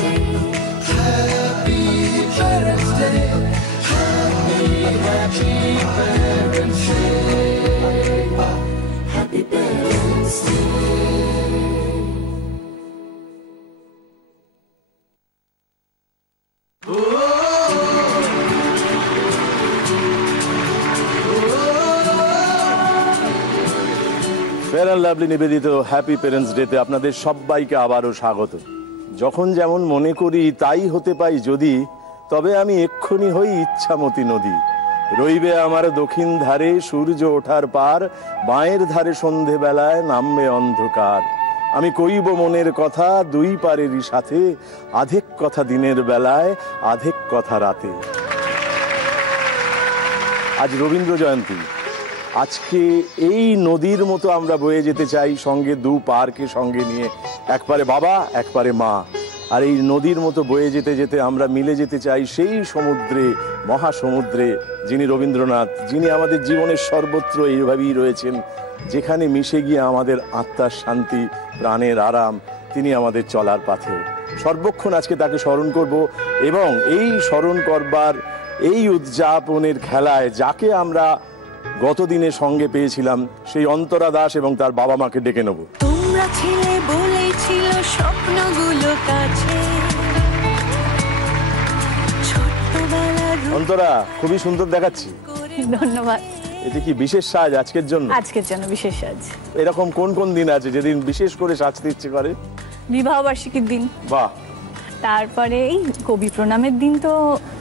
Day, Happy Parents Day, Happy Parents Day, Happy Parents Day. Fair and lovely নিবেদিত happy parents ডেতে আপনাদের সবাইকে আবারও স্বাগত। যখন যেমন মনে করি তাই হতে পাই যদি, তবে আমি এক্ষুনি হই ইচ্ছামতি নদী। রইবে আমার দক্ষিণ ধারে সূর্য ওঠার পার, বাঁয়ের ধারে সন্ধেবেলায় নামবে অন্ধকার। আমি কইব মনের কথা দুই পারেরই সাথে, আধেক কথা দিনের বেলায় আধেক কথা রাতে। আজ রবীন্দ্র জয়ন্তী। আজকে এই নদীর মতো আমরা বয়ে যেতে চাই, সঙ্গে দু পারকে সঙ্গে নিয়ে, এক পারে বাবা এক পারে মা। আর এই নদীর মতো বয়ে যেতে যেতে আমরা মিলে যেতে চাই সেই সমুদ্রে, মহাসমুদ্রে, যিনি রবীন্দ্রনাথ, যিনি আমাদের জীবনের সর্বত্র এইভাবেই রয়েছেন, যেখানে মিশে গিয়ে আমাদের আত্মার শান্তি, প্রাণের আরাম, তিনি আমাদের চলার পাথেও। সর্বক্ষণ আজকে তাকে স্মরণ করব এবং এই স্মরণ করবার এই উদযাপনের খেলায় যাকে আমরা গতদিনে সঙ্গে পেয়েছিলাম, সেই অন্তরা দাস এবং তার বাবা মাকে ডেকে নেব। তোমরা ছিলে বলেছিল স্বপ্নগুলো কাছে, অন্তরা, খুবই সুন্দর দেখাচ্ছি। ধন্যবাদ। এটা কি বিশেষ সাজ আজকের জন্য? আজকের জন্য বিশেষ সাজ। এরকম কোন কোন দিন আছে যেদিন বিশেষ করে সাজতে ইচ্ছে করে? বিবাহ বার্ষিকীর দিন, বাহ। তারপরে এই কবি প্রণামের দিন, তো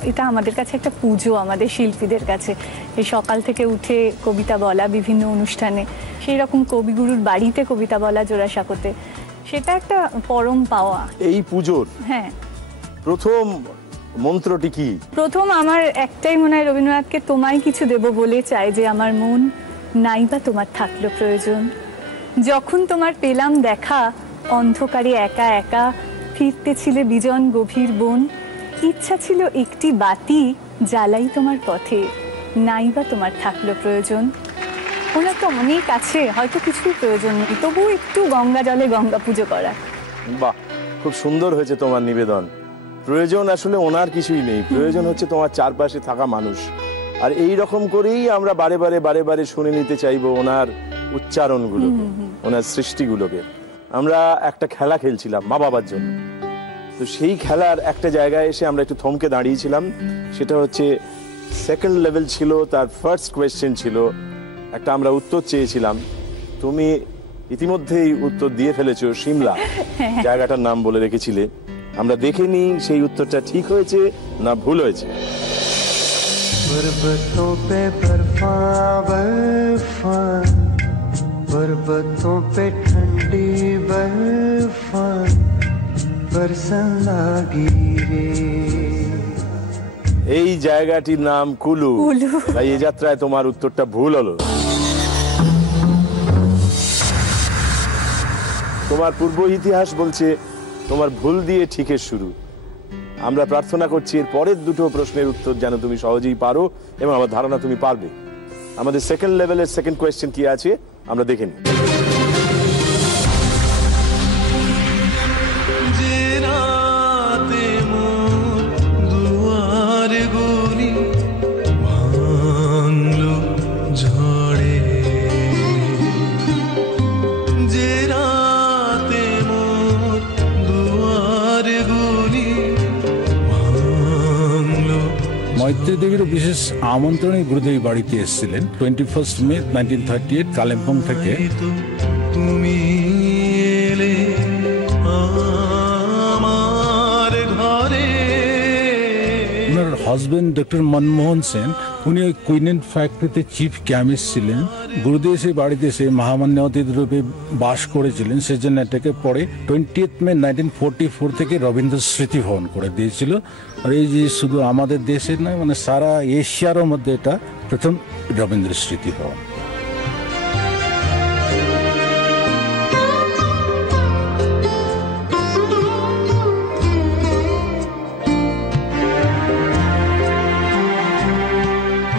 এটা আমাদের কাছে একটা পুজো, আমাদের শিল্পীদের কাছে। এই সকাল থেকে উঠে কবিতা বলা বিভিন্ন অনুষ্ঠানে, সেই রকম কবিগুরুর বাড়িতে কবিতা বলা জোড়াসাঁকোতে, সেটা একটা পরম পাওয়া। এই পুজোর হ্যাঁ, প্রথম মন্ত্রটি কি? প্রথম আমার একটাই মনে হয়, রবীন্দ্রনাথকে তোমায় কিছু দেব বলে চাই যে আমার মন, নাইবা তোমার থাকলো প্রয়োজন। যখন তোমার পেলাম দেখা, অন্ধকারে একা একা ফিরতে ছিলে বিজন গভীর বন, ইচ্ছা ছিল একটি বাতি জ্বালাই তোমার পথে, নাইবা তোমার থাকলো প্রয়োজন। ওনার তো অনেক আছে, হয়তো কিছুই প্রয়োজন নেই, তবু একটু গঙ্গা জলে গঙ্গা পুজো করা। বাহ, খুব সুন্দর হয়েছে তোমার নিবেদন। প্রয়োজন আসলে ওনার কিছুই নেই, প্রয়োজন হচ্ছে তোমার চারপাশে থাকা মানুষ। আর এই রকম করেই আমরা বারে বারে বারে বারে শুনে নিতে চাইবো ওনার উচ্চারণগুলোকে, ওনার সৃষ্টিগুলোকে। আমরা একটা খেলা খেলছিলাম মা বাবার জন্য, তো সেই খেলার একটা জায়গায় এসে আমরা একটু থমকে দাঁড়িয়েছিলাম। সেটা হচ্ছে সেকেন্ড লেভেল ছিল, তার ফার্স্ট কোয়েশ্চেন ছিল একটা, আমরা উত্তর চেয়েছিলাম। তুমি ইতিমধ্যেই উত্তর দিয়ে ফেলেছো, সিমলা জায়গাটার নাম বলে রেখেছিলে। আমরা দেখে নিই সেই উত্তরটা ঠিক হয়েছে না ভুল হয়েছে। पर्वतों पे बर्फां बर्फां, पर्वतों पे ठंडी बर्फां बरसन लागी रे। এই জায়গাটির নাম কুলু। তাই এই যাত্রায় তোমার উত্তরটা ভুল হলো। তোমার পূর্ব ইতিহাস বলছে তোমার ভুল দিয়ে ঠিকের শুরু। আমরা প্রার্থনা করছি এর পরের দুটো প্রশ্নের উত্তর যেন তুমি সহজেই পারো, এবং আমার ধারণা তুমি পারবে। আমাদের সেকেন্ড লেভেলের সেকেন্ড কোয়েশ্চেন কি আছে আমরা দেখে নিই। মৈত্রী দেবীর বিশেষ আমন্ত্রণে গুরুদেবী বাড়িতে এসেছিলেন 21 মে 1938 কালিম্পং থেকে। তুমি এলে আমার ঘরে। ওনার হাজবেন্ড ডক্টর মনমোহন সেন, উনি ওই কুইনেন ফ্যাক্টরিতে চিফ কেমিস্ট ছিলেন। গুরুদেব সেই বাড়িতে এসে মহামান্য অতিথি রূপে বাস করেছিলেন, সেজন্য এটাকে পরে 20 মে 1944 থেকে রবীন্দ্র স্মৃতি ভবন করে দিয়েছিল। আর এই যে শুধু আমাদের দেশের নয়, মানে সারা এশিয়ারও মধ্যে এটা প্রথম রবীন্দ্র স্মৃতি ভবন।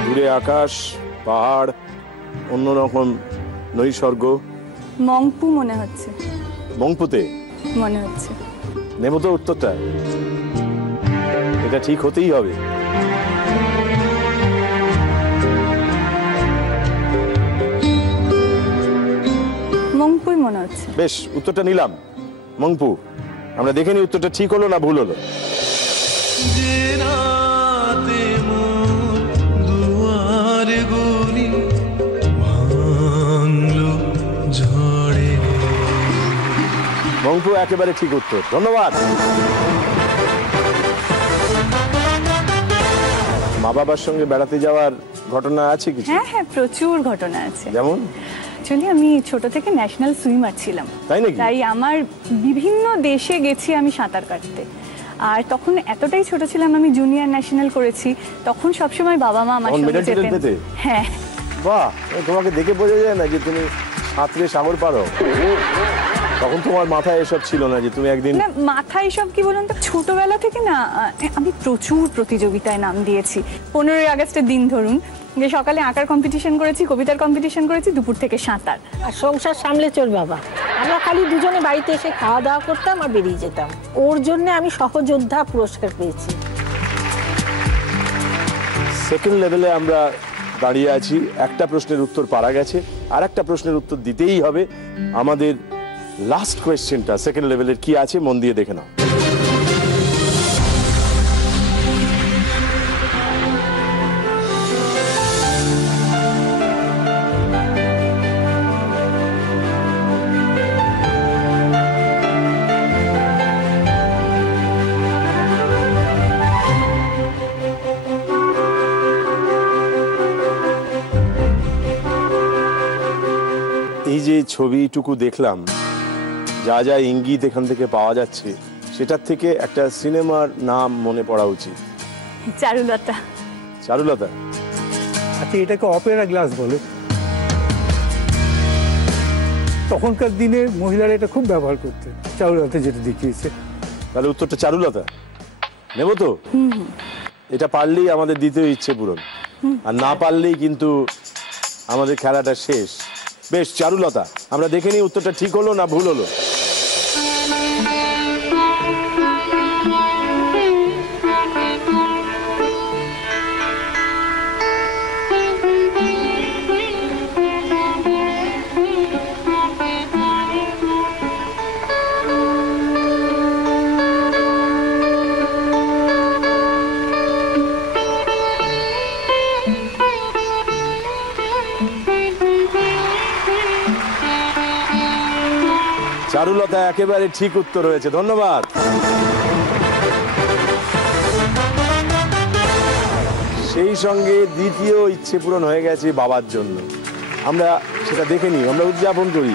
দূরে আকাশ, পাহাড়, অন্যরকম নৈসর্গ। মংপু মনে হচ্ছে। মংপুতে মনে হচ্ছে। নেব তো উত্তরটা? এটা ঠিক হতেই হবে। মংপুই মনে হচ্ছে। বেশ, উত্তরটা নিলাম, মংপু। আমরা দেখে নিই উত্তরটা ঠিক হলো না ভুল হলো। যে রাতে মোর দুয়ারে গলি ভাঙলো ঝড়ে। মংপু একেবারে ঠিক উত্তর, ধন্যবাদ। মা বাবার সঙ্গে বেড়াতে যাওয়ার ঘটনা আছে কিছু? হ্যাঁ হ্যাঁ, প্রচুর ঘটনা আছে। যেমন? অ্যাকচুয়ালি আমি ছোট থেকে ন্যাশনাল সুইমার ছিলাম। তাই নাকি? তাই আমার বিভিন্ন দেশে গেছি আমি সাঁতার কাটতে। আর তখন এতটাই ছোট ছিলাম, আমি জুনিয়র ন্যাশনাল করেছি। তখন সবসময় বাবা মা আমার সঙ্গে যেতেন। হ্যাঁ। বাহ, তোমাকে দেখে বোঝা যায় না যে তুমি সাঁতরে সাগর পারো। তখন তোমার মাথায় এসব ছিল না যে তুমি একদিন? না, মাথায় এসব কি বলুন তো, ছোটবেলা থেকে না আমি প্রচুর প্রতিযোগিতায় নাম দিয়েছি। 15ই আগস্টের দিন ধরুন, যে সকালে আঁকার কম্পিটিশন করেছি, কবিতার কম্পিটিশন করেছি, দুপুর থেকে সাঁতার। আর সংসার সামলে চোর বাবা, আমরা খালি দুজনে বাড়িতে এসে খাওয়া দাওয়া করতাম আর বেরিয়ে যেতাম। ওর জন্য আমি সহযোদ্ধা পুরস্কার পেয়েছি। সেকেন্ড লেভেলে আমরা দাঁড়িয়ে আছি, একটা প্রশ্নের উত্তর পারা গেছে, আর একটা প্রশ্নের উত্তর দিতেই হবে। আমাদের লাস্ট কোয়েশ্চেনটা সেকেন্ড লেভেলের কি আছে মন দিয়ে দেখে নাও। এই যে ছবিটুকু দেখলাম, যা যা ইঙ্গিত এখান থেকে পাওয়া যাচ্ছে, সেটার থেকে একটা সিনেমার নাম মনে পড়া উচিত। চারুলতা। চারুলতা? আচ্ছা, এটাকে অপেরা গ্লাস বলে। তখনকার দিনে মহিলারা এটা খুব ব্যবহার করতে। চারুলতা যেটা দেখিয়েছে। তাহলে উত্তরটা চারুলতা নেব তো? এটা পারলেই আমাদের দ্বিতীয় ইচ্ছে পূরণ, আর না পারলেই কিন্তু আমাদের খেলাটা শেষ। বেশ, চারুলতা। আমরা দেখে নিই উত্তরটা ঠিক হলো না ভুল হলো। চারুলতা একেবারে ঠিক উত্তর হয়েছে, ধন্যবাদ। সেই সঙ্গে দ্বিতীয় ইচ্ছে পূরণ হয়ে গেছে বাবার জন্য। আমরা সেটা দেখে নিই, আমরা উদযাপন করি।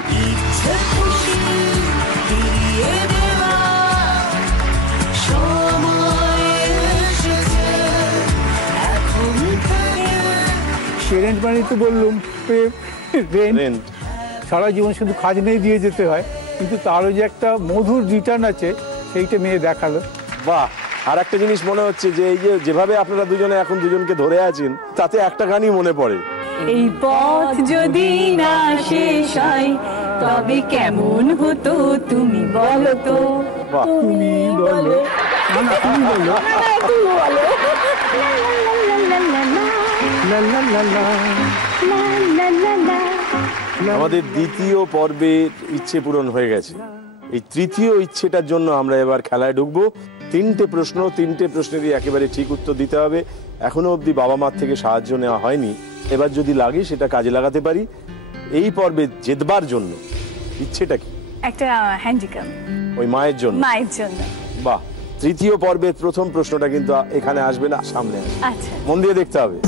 পেরেন্ট মানে তো বললাম রেন্ট, সারা জীবন শুধু খাজনাই দিয়ে যেতে হয়, কিন্তু তারও যে একটা মধুর রিটার্ন আছে সেইটা মেয়ে দেখালো। বাহ, আর একটা জিনিস মনে হচ্ছে যে এই যে যেভাবে আপনারা দুজনে এখন দুজনকে ধরে আছেন, তাতে একটা গানই মনে পড়ে। এই পথ যদি না শেষ হয় তবে কেমন হতো তুমি বলো তো। বাহ, তুমি বলো, না না তুমি বলো, তুমি বলো। লা লা লা লা। আমাদের দ্বিতীয় পর্বের ইচ্ছে পূরণ হয়ে গেছে। এই তৃতীয় ইচ্ছেটার জন্য আমরা এবার খেলায় ঢুকবো। 3টে প্রশ্ন, 3টে প্রশ্নেরই একেবারে ঠিক উত্তর দিতে হবে। এখনো অবধি বাবা মার থেকে সাহায্য নেওয়া হয়নি, এবার যদি লাগে সেটা কাজে লাগাতে পারি। এই পর্বে জেতবার জন্য ইচ্ছেটা কি? একটা হ্যান্ডিক্যাম ওই মায়ের জন্য? মায়ের জন্য। বাহ, তৃতীয় পর্বের প্রথম প্রশ্নটা কিন্তু এখানে আসবে না, সামনে আসবে। আচ্ছা, মন দিয়ে দেখতে হবে।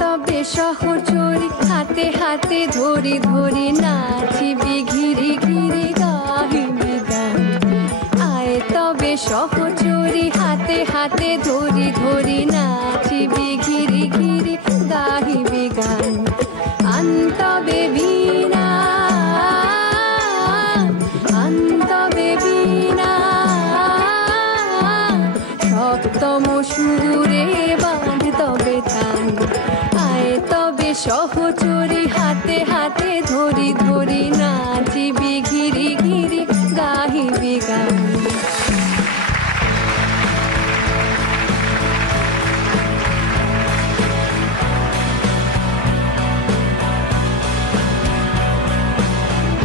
তবে সহচরি হাতে হাতে ধরি ধরি নাচিবি ঘিরি ঘিরি গাহিবি গান। আয় তবে সহচরি হাতে হাতে ধরি ধরি নাচিবি ঘিরি ঘিরি গাহিবি গান। আন্তবে বীণা আন্তবে বীণা সপ্তম সুরে বাঁধ তবে তান। আয় সহচরী হাতে হাতে ধরি ধরি নাচিবি ঘিরি ঘিরি গাহিবি গান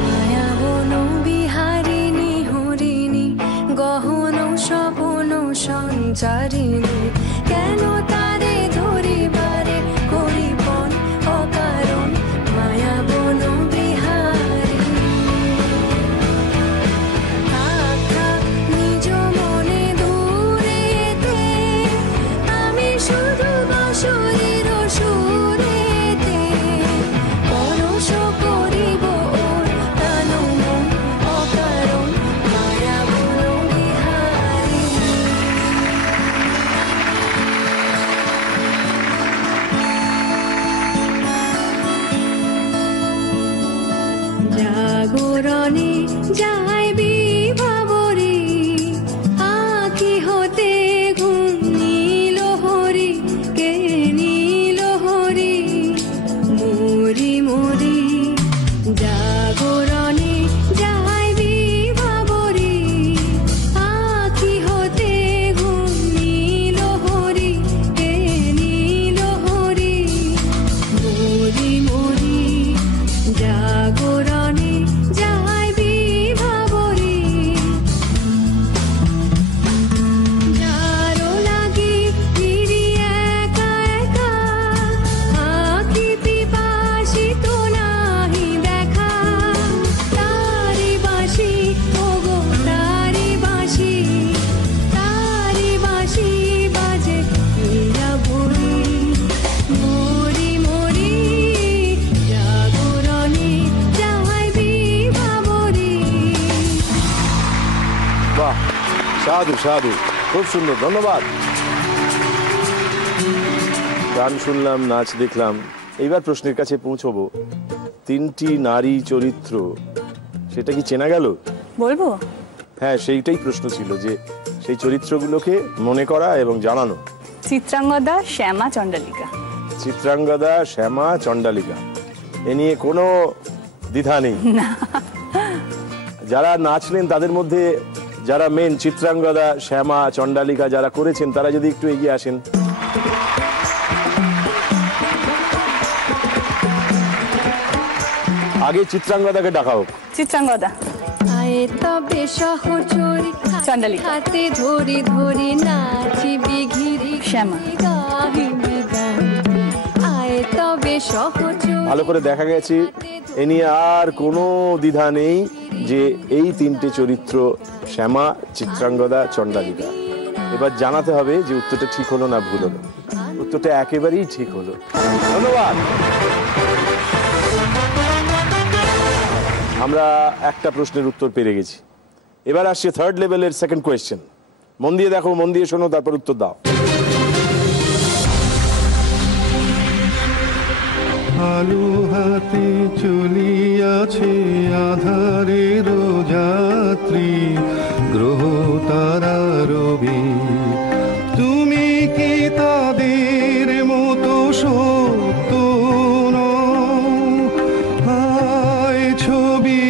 মায়াবন বিহারিণী হরিণী গহন স্বপন সঞ্চারিণী কেন তারে ধরিবারে করিবন অকারণ মায়াবন বিহারিণী থাক থাক নিজ মনে দূরেতে আমি শুধু বাঁশরীর সুরেতে পরশ করিব ওর প্রাণ মন অকারণ মায়াবন বিহারিণী জাগরণে যায় বিভাবরী আঁখি হতে ঘুম নীল হরি কে নীল হরি মরি মরি জাগরণে যায় বিভাবরী আঁখি হতে ঘুম নীল হরি কে নীল হরি মরি মরি জাগরণে যায় বিভাবরী যারো লাগি ফিরি একা একা আঁখি পিপাসিত নাহি দেখা তারি বাঁশি ওগো তারি বাঁশি বাজে হীরা ভরি মরি মরি জাগরণে যায় বিভাবরী বাহ, সাধু সাধু, খুব সুন্দর, ধন্যবাদ। গান শুনলাম, নাচ দেখলাম, এইবার প্রশ্নের কাছে পৌঁছবো। তিনটি নারী চরিত্র, সেটা কি চেনা গেল? বলবো? হ্যাঁ, সেইটাই প্রশ্ন ছিল, যে সেই চরিত্রগুলোকে মনে করা এবং জানানো। চিত্রাঙ্গদা, শ্যামা, চণ্ডালিকা। চিত্রাঙ্গদা, শ্যামা, চণ্ডালিকা, এ নিয়ে কোনো দ্বিধা নেই। যারা নাচলেন তাদের মধ্যে যারা মেন চিত্রাঙ্গদা, শ্যামা, চণ্ডালিকা যারা করেছেন, তারা যদি একটু এগিয়ে আসেন। আগে চিত্রাঙ্গদাকে ডাকা হোক। চিত্রাঙ্গদা। আয়ে তবে সহচরী চণ্ডালিকা। হাতে ধরি ধরি নাচিবি ঘিরি শ্যামা। গাহিবি গান আয়ে তবে সহচরী ভালো করে দেখা গেছে, এ নিয়ে আর কোনো দ্বিধা নেই যে এই তিনটে চরিত্র শ্যামা, চিত্রাঙ্গদা, চণ্ডালিকা। এবার জানাতে হবে যে উত্তরটা ঠিক হলো না ভুল হলো। উত্তরটা একেবারেই ঠিক হলো। ধন্যবাদ। আমরা একটা প্রশ্নের উত্তর পেরে গেছি। এবার আসছে থার্ড লেভেলের সেকেন্ড কোয়েশ্চেন। মন দিয়ে দেখো, মন দিয়ে শোনো, তারপর উত্তর দাও। আলো হাতে চলিয়াছে আধারের যাত্রী, গ্রহ তারা রবি, তুমি কি তাদের মতো সত্য নও? হায় ছবি,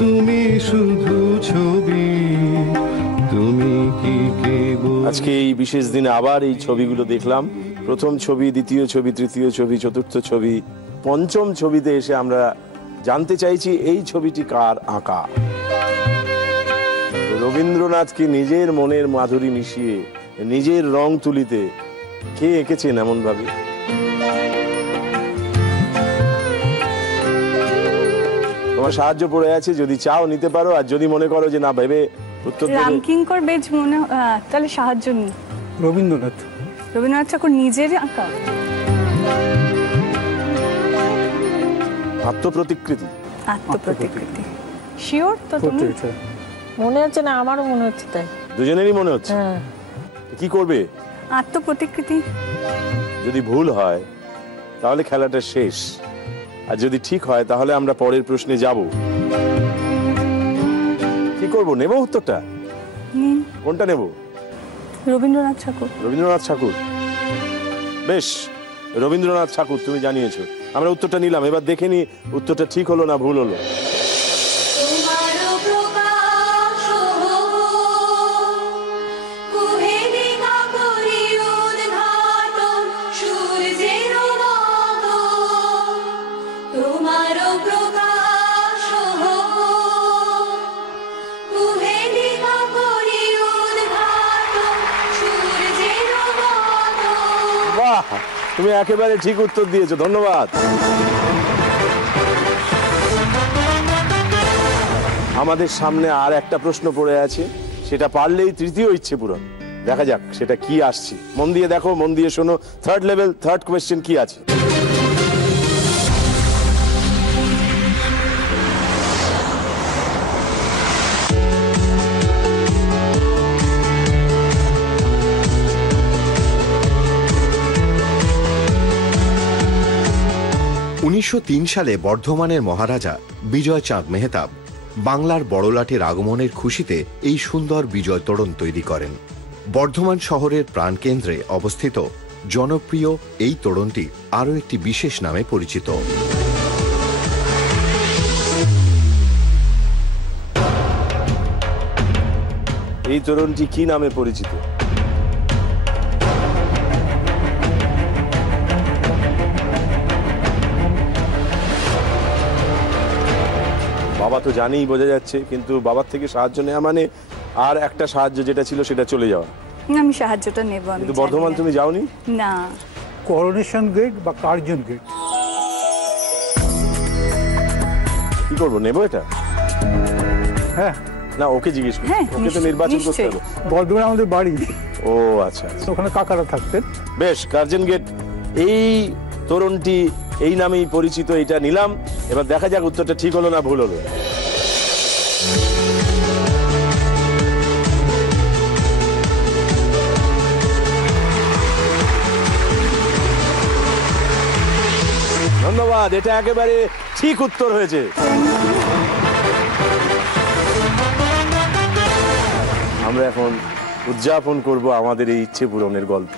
তুমি শুধু ছবি, তুমি কি কেবল। আজকে এই বিশেষ দিনে আবার এই ছবিগুলো দেখলাম। প্রথম ছবি, দ্বিতীয় ছবি, তৃতীয় ছবি, চতুর্থ ছবি, পঞ্চম ছবিতে এসে আমরা জানতে চাইছি এই ছবিটি কার আঁকা। রবীন্দ্রনাথকে নিজের মনের মাধুরী মিশিয়ে নিজের রং তুলিতে কে এঁকেছেন এমন ভাবে? তোমার সাহায্য পড়ে আছে, যদি চাও নিতে পারো, আর যদি মনে করো যে না ভেবে উত্তর দেবে। রামকিঙ্কর বেজ মনে তাহলে সাহায্য নিই। রবীন্দ্রনাথ। রবীন্দ্রনাথ ঠাকুর নিজের আঁকা। আত্মপ্রতিকৃতি। আত্মপ্রতিকৃতি। শিওর তো তুমি? মনে হচ্ছে না, আমারও মনে হচ্ছে তাই। দুজনেরই মনে হচ্ছে। হ্যাঁ। কি করবে? আত্মপ্রতিকৃতি। যদি ভুল হয় তাহলে খেলাটা শেষ, আর যদি ঠিক হয় তাহলে আমরা পরের প্রশ্নে যাব। কি করব? নেব উত্তরটা? নিন। কোনটা নেব? রবীন্দ্রনাথ ঠাকুর। রবীন্দ্রনাথ ঠাকুর। বেশ, রবীন্দ্রনাথ ঠাকুর তুমি জানিয়েছো। আমরা উত্তরটা নিলাম, এবার দেখে নি উত্তরটা ঠিক হলো না ভুল হলো। বাহ, তুমি একেবারে ঠিক উত্তর দিয়েছো, ধন্যবাদ। আমাদের সামনে আর একটা প্রশ্ন পড়ে আছে, সেটা পারলেই তৃতীয় ইচ্ছে পূরণ। দেখা যাক সেটা কি আসছে। মন দিয়ে দেখো, মন দিয়ে শোনো। থার্ড লেভেল, থার্ড কোয়েশ্চেন কি আছে? সালে বর্ধমানের মহারাজা বিজয় চাঁদ মেহতাব বাংলার বড়লাটের আগমনের খুশিতে এই সুন্দর বিজয় তোরণ তৈরি করেন। বর্ধমান শহরের প্রাণকেন্দ্রে অবস্থিত জনপ্রিয় এই তোরণটি আরও একটি বিশেষ নামে পরিচিত। এই তোরণটি কি নামে পরিচিত? বাবা তো জানেই, বোঝা যাচ্ছে, কিন্তু বাবার থেকে সাহায্য নেওয়া মানে আর একটা সাহায্য যেটা ছিল সেটা চলে যাওয়া। আমি সাহায্যটা নেব। কিন্তু বর্ধমান তুমি যাওনি? না। করোনেশন গেট বা কার্জন গেট। কি করবো, নেবো এটা? হ্যাঁ না, ওকে জিজ্ঞেস করি, হ্যাঁ, ওকে তো নির্বাচন করতে নিশ্চয়ই। হবে। বর্ধমান আমাদের বাড়ি, ও আচ্ছা আচ্ছা, ওখানে কাকারা থাকতেন। বেশ, কার্জন গেট এই তোরণটি এই নামেই পরিচিত, এটা নিলাম। এবার দেখা যাক উত্তরটা ঠিক হলো না ভুল হলো। ধন্যবাদ, এটা একেবারে ঠিক উত্তর হয়েছে। আমরা এখন উদযাপন করব আমাদের এই ইচ্ছে পূরণের গল্প।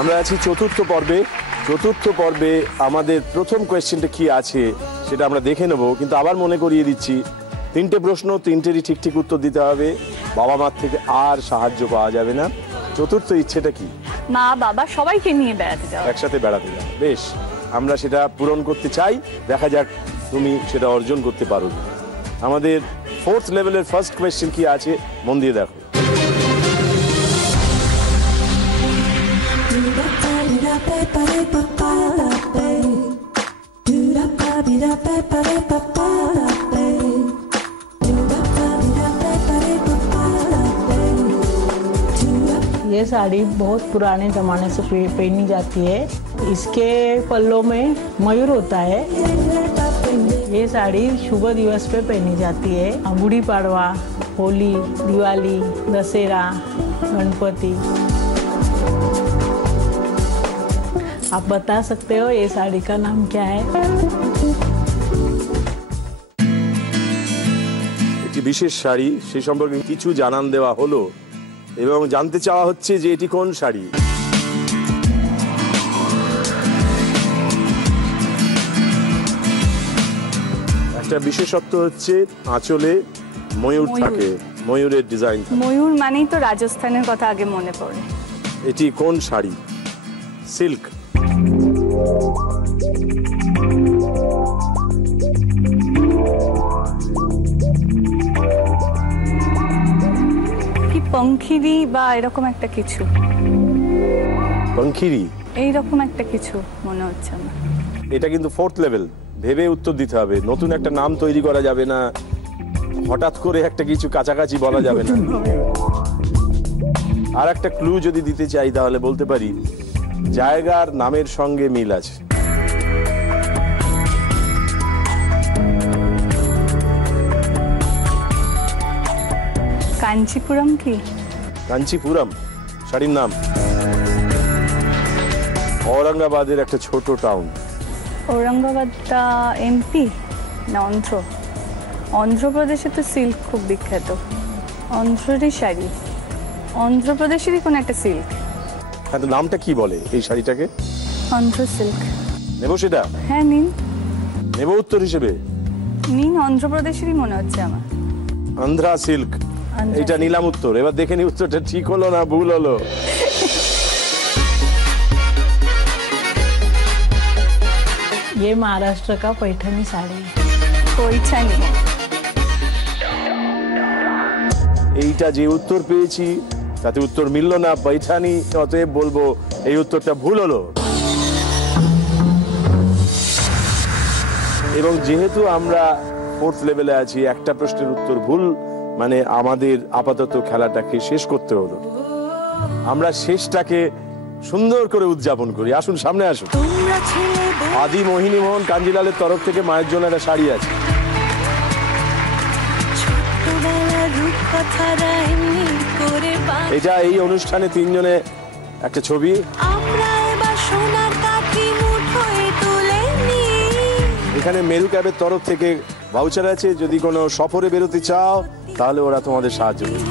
আমরা আছি চতুর্থ পর্বে। চতুর্থ পর্বে আমাদের প্রথম কোয়েশ্চেনটা কি আছে সেটা আমরা দেখে নেব, কিন্তু আবার মনে করিয়ে দিচ্ছি, তিনটে প্রশ্ন, তিনটেরই ঠিক ঠিক উত্তর দিতে হবে। বাবা মার থেকে আর সাহায্য পাওয়া যাবে না। চতুর্থ ইচ্ছেটা কি? মা বাবা সবাইকে নিয়ে বেড়াতে যাওয়া। একসাথে বেড়াতে যাওয়া। বেশ, আমরা সেটা পূরণ করতে চাই, দেখা যাক তুমি সেটা অর্জন করতে পারো। আমাদের ফোর্থ লেভেলের ফার্স্ট কোয়েশ্চেন কি আছে, মন দিয়ে দেখো। ये साड़ी बहुत पुराने ज़माने से पहनी जाती है। इसके पल्लों में मयूर होता है। ये साड़ी शुभ दिवस पे पहनी जाती है, गुड़ी पाड़वा, होली, दिवाली, दशहरा, गणपति। आप बता सकते हो ये साड़ी का नाम क्या है? একটি বিশেষ শাড়ি, সে সম্পর্কে কিছু জানান দেওয়া হলো এবং জানতে চাওয়া হচ্ছে যে এটি কোন শাড়ি। একটা বিশেষত্ব হচ্ছে আঁচলে ময়ূর থাকে, ময়ূরের ডিজাইন। ময়ূর মানেই তো রাজস্থানের কথা আগে মনে পড়ে। এটি কোন শাড়ি? সিল্ক। কি পঙ্খিরি বা এরকম একটা কিছু? পঙ্খিরি এইরকম একটা কিছু মনে হচ্ছে আমার। এটা কিন্তু ফোর্থ লেভেল, ভেবে উত্তর দিতে হবে। নতুন একটা নাম তৈরি করা যাবে না, হঠাৎ করে একটা কিছু কাছাকাছি বলা যাবে না। আর একটা ক্লু যদি দিতে চাই তাহলে বলতে পারি জায়গার নামের সঙ্গে মিল আছে। কাঞ্চিপুরম কি? কাঞ্চিপুরম শাড়ির নাম। ঔরঙ্গাবাদের একটা ছোট টাউন। ঔরঙ্গাবাদটা এমপি না অন্ধ্র? অন্ধ্রপ্রদেশে তো সিল্ক খুব বিখ্যাত। অন্ধ্রেরই শাড়ি, অন্ধ্রপ্রদেশেরই কোনো একটা সিল্ক। হ্যাঁ, তো নামটা কি বলে এই শাড়িটাকে? অন্ধ্র সিল্ক। নেবো সেটা? হ্যাঁ নিন। নেবো উত্তর হিসেবে? নিন, অন্ধ্রপ্রদেশেরই মনে হচ্ছে আমার। আন্ধ্রা সিল্ক। আন্ধ্রা এটা নিলাম উত্তর। এবার দেখে নি উত্তরটা ঠিক হলো না ভুল হলো। ये महाराष्ट्र का पैठनी साड़ी है। पैठनी। এইটা যে উত্তর পেয়েছি তাতে উত্তর মিলল না, পৈঠানি। অতএব বলবো এই উত্তরটা ভুল হলো। এবং যেহেতু আমরা 4th লেভেলে আছি, একটা প্রশ্নের উত্তর ভুল মানে আমাদের আপাতত খেলাটাকে শেষ করতে হলো। আমরা শেষটাকে সুন্দর করে উদযাপন করি। আসুন সামনে আসুন। আদি মোহিনী মোহন কাঞ্জিলালের তরফ থেকে মায়ের জন্য একটা শাড়ি আছে। এটা এই অনুষ্ঠানে 3 জনে একটা ছবি। এখানে মেরু ক্যাবের তরফ থেকে ভাউচার আছে, যদি কোনো সফরে বেরোতে চাও তাহলে ওরা তোমাদের সাহায্য করবে।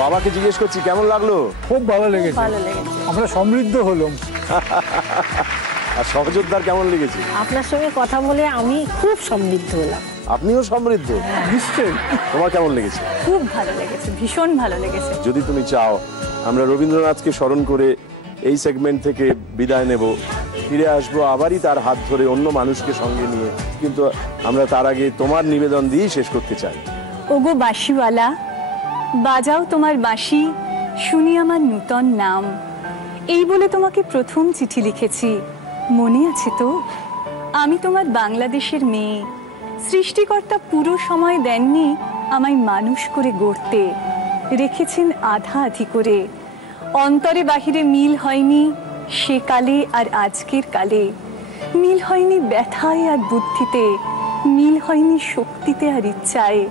বাবাকে জিজ্ঞেস করছি কেমন লাগলো? খুব ভালো লেগেছে। ভালো লেগেছে। আমরা সমৃদ্ধ হলাম। আর সহযোদ্ধার কেমন লেগেছে? আপনার সঙ্গে কথা বলে আমি খুব সমৃদ্ধ হলাম। আপনিও সমৃদ্ধ? নিশ্চয়ই। তোমার কেমন লেগেছে? খুব ভালো লেগেছে, ভীষণ ভালো লেগেছে। যদি তুমি চাও আমরা রবীন্দ্রনাথকে স্মরণ করে এই সেগমেন্ট থেকে বিদায় নেব, ফিরে আসবো আবারই তার হাত ধরে অন্য মানুষকে সঙ্গে নিয়ে। কিন্তু আমরা তার আগে তোমার নিবেদন দিয়েই শেষ করতে চাই। ওগো বাঁশিওয়ালা, বাজাও তোমার বাঁশি, শুনি আমার নূতন নাম। এই বলে তোমাকে প্রথম চিঠি লিখেছি, মনে আছে তো? আমি তোমার বাংলাদেশের মেয়ে। সৃষ্টিকর্তা পুরো সময় দেননি আমায় মানুষ করে গড়তে, রেখেছেন আধা আধি করে। অন্তরে বাহিরে মিল হয়নি সে কালে আর আজকের কালে, মিল হয়নি ব্যথায় আর বুদ্ধিতে, মিল হয়নি শক্তিতে আর ইচ্ছায়।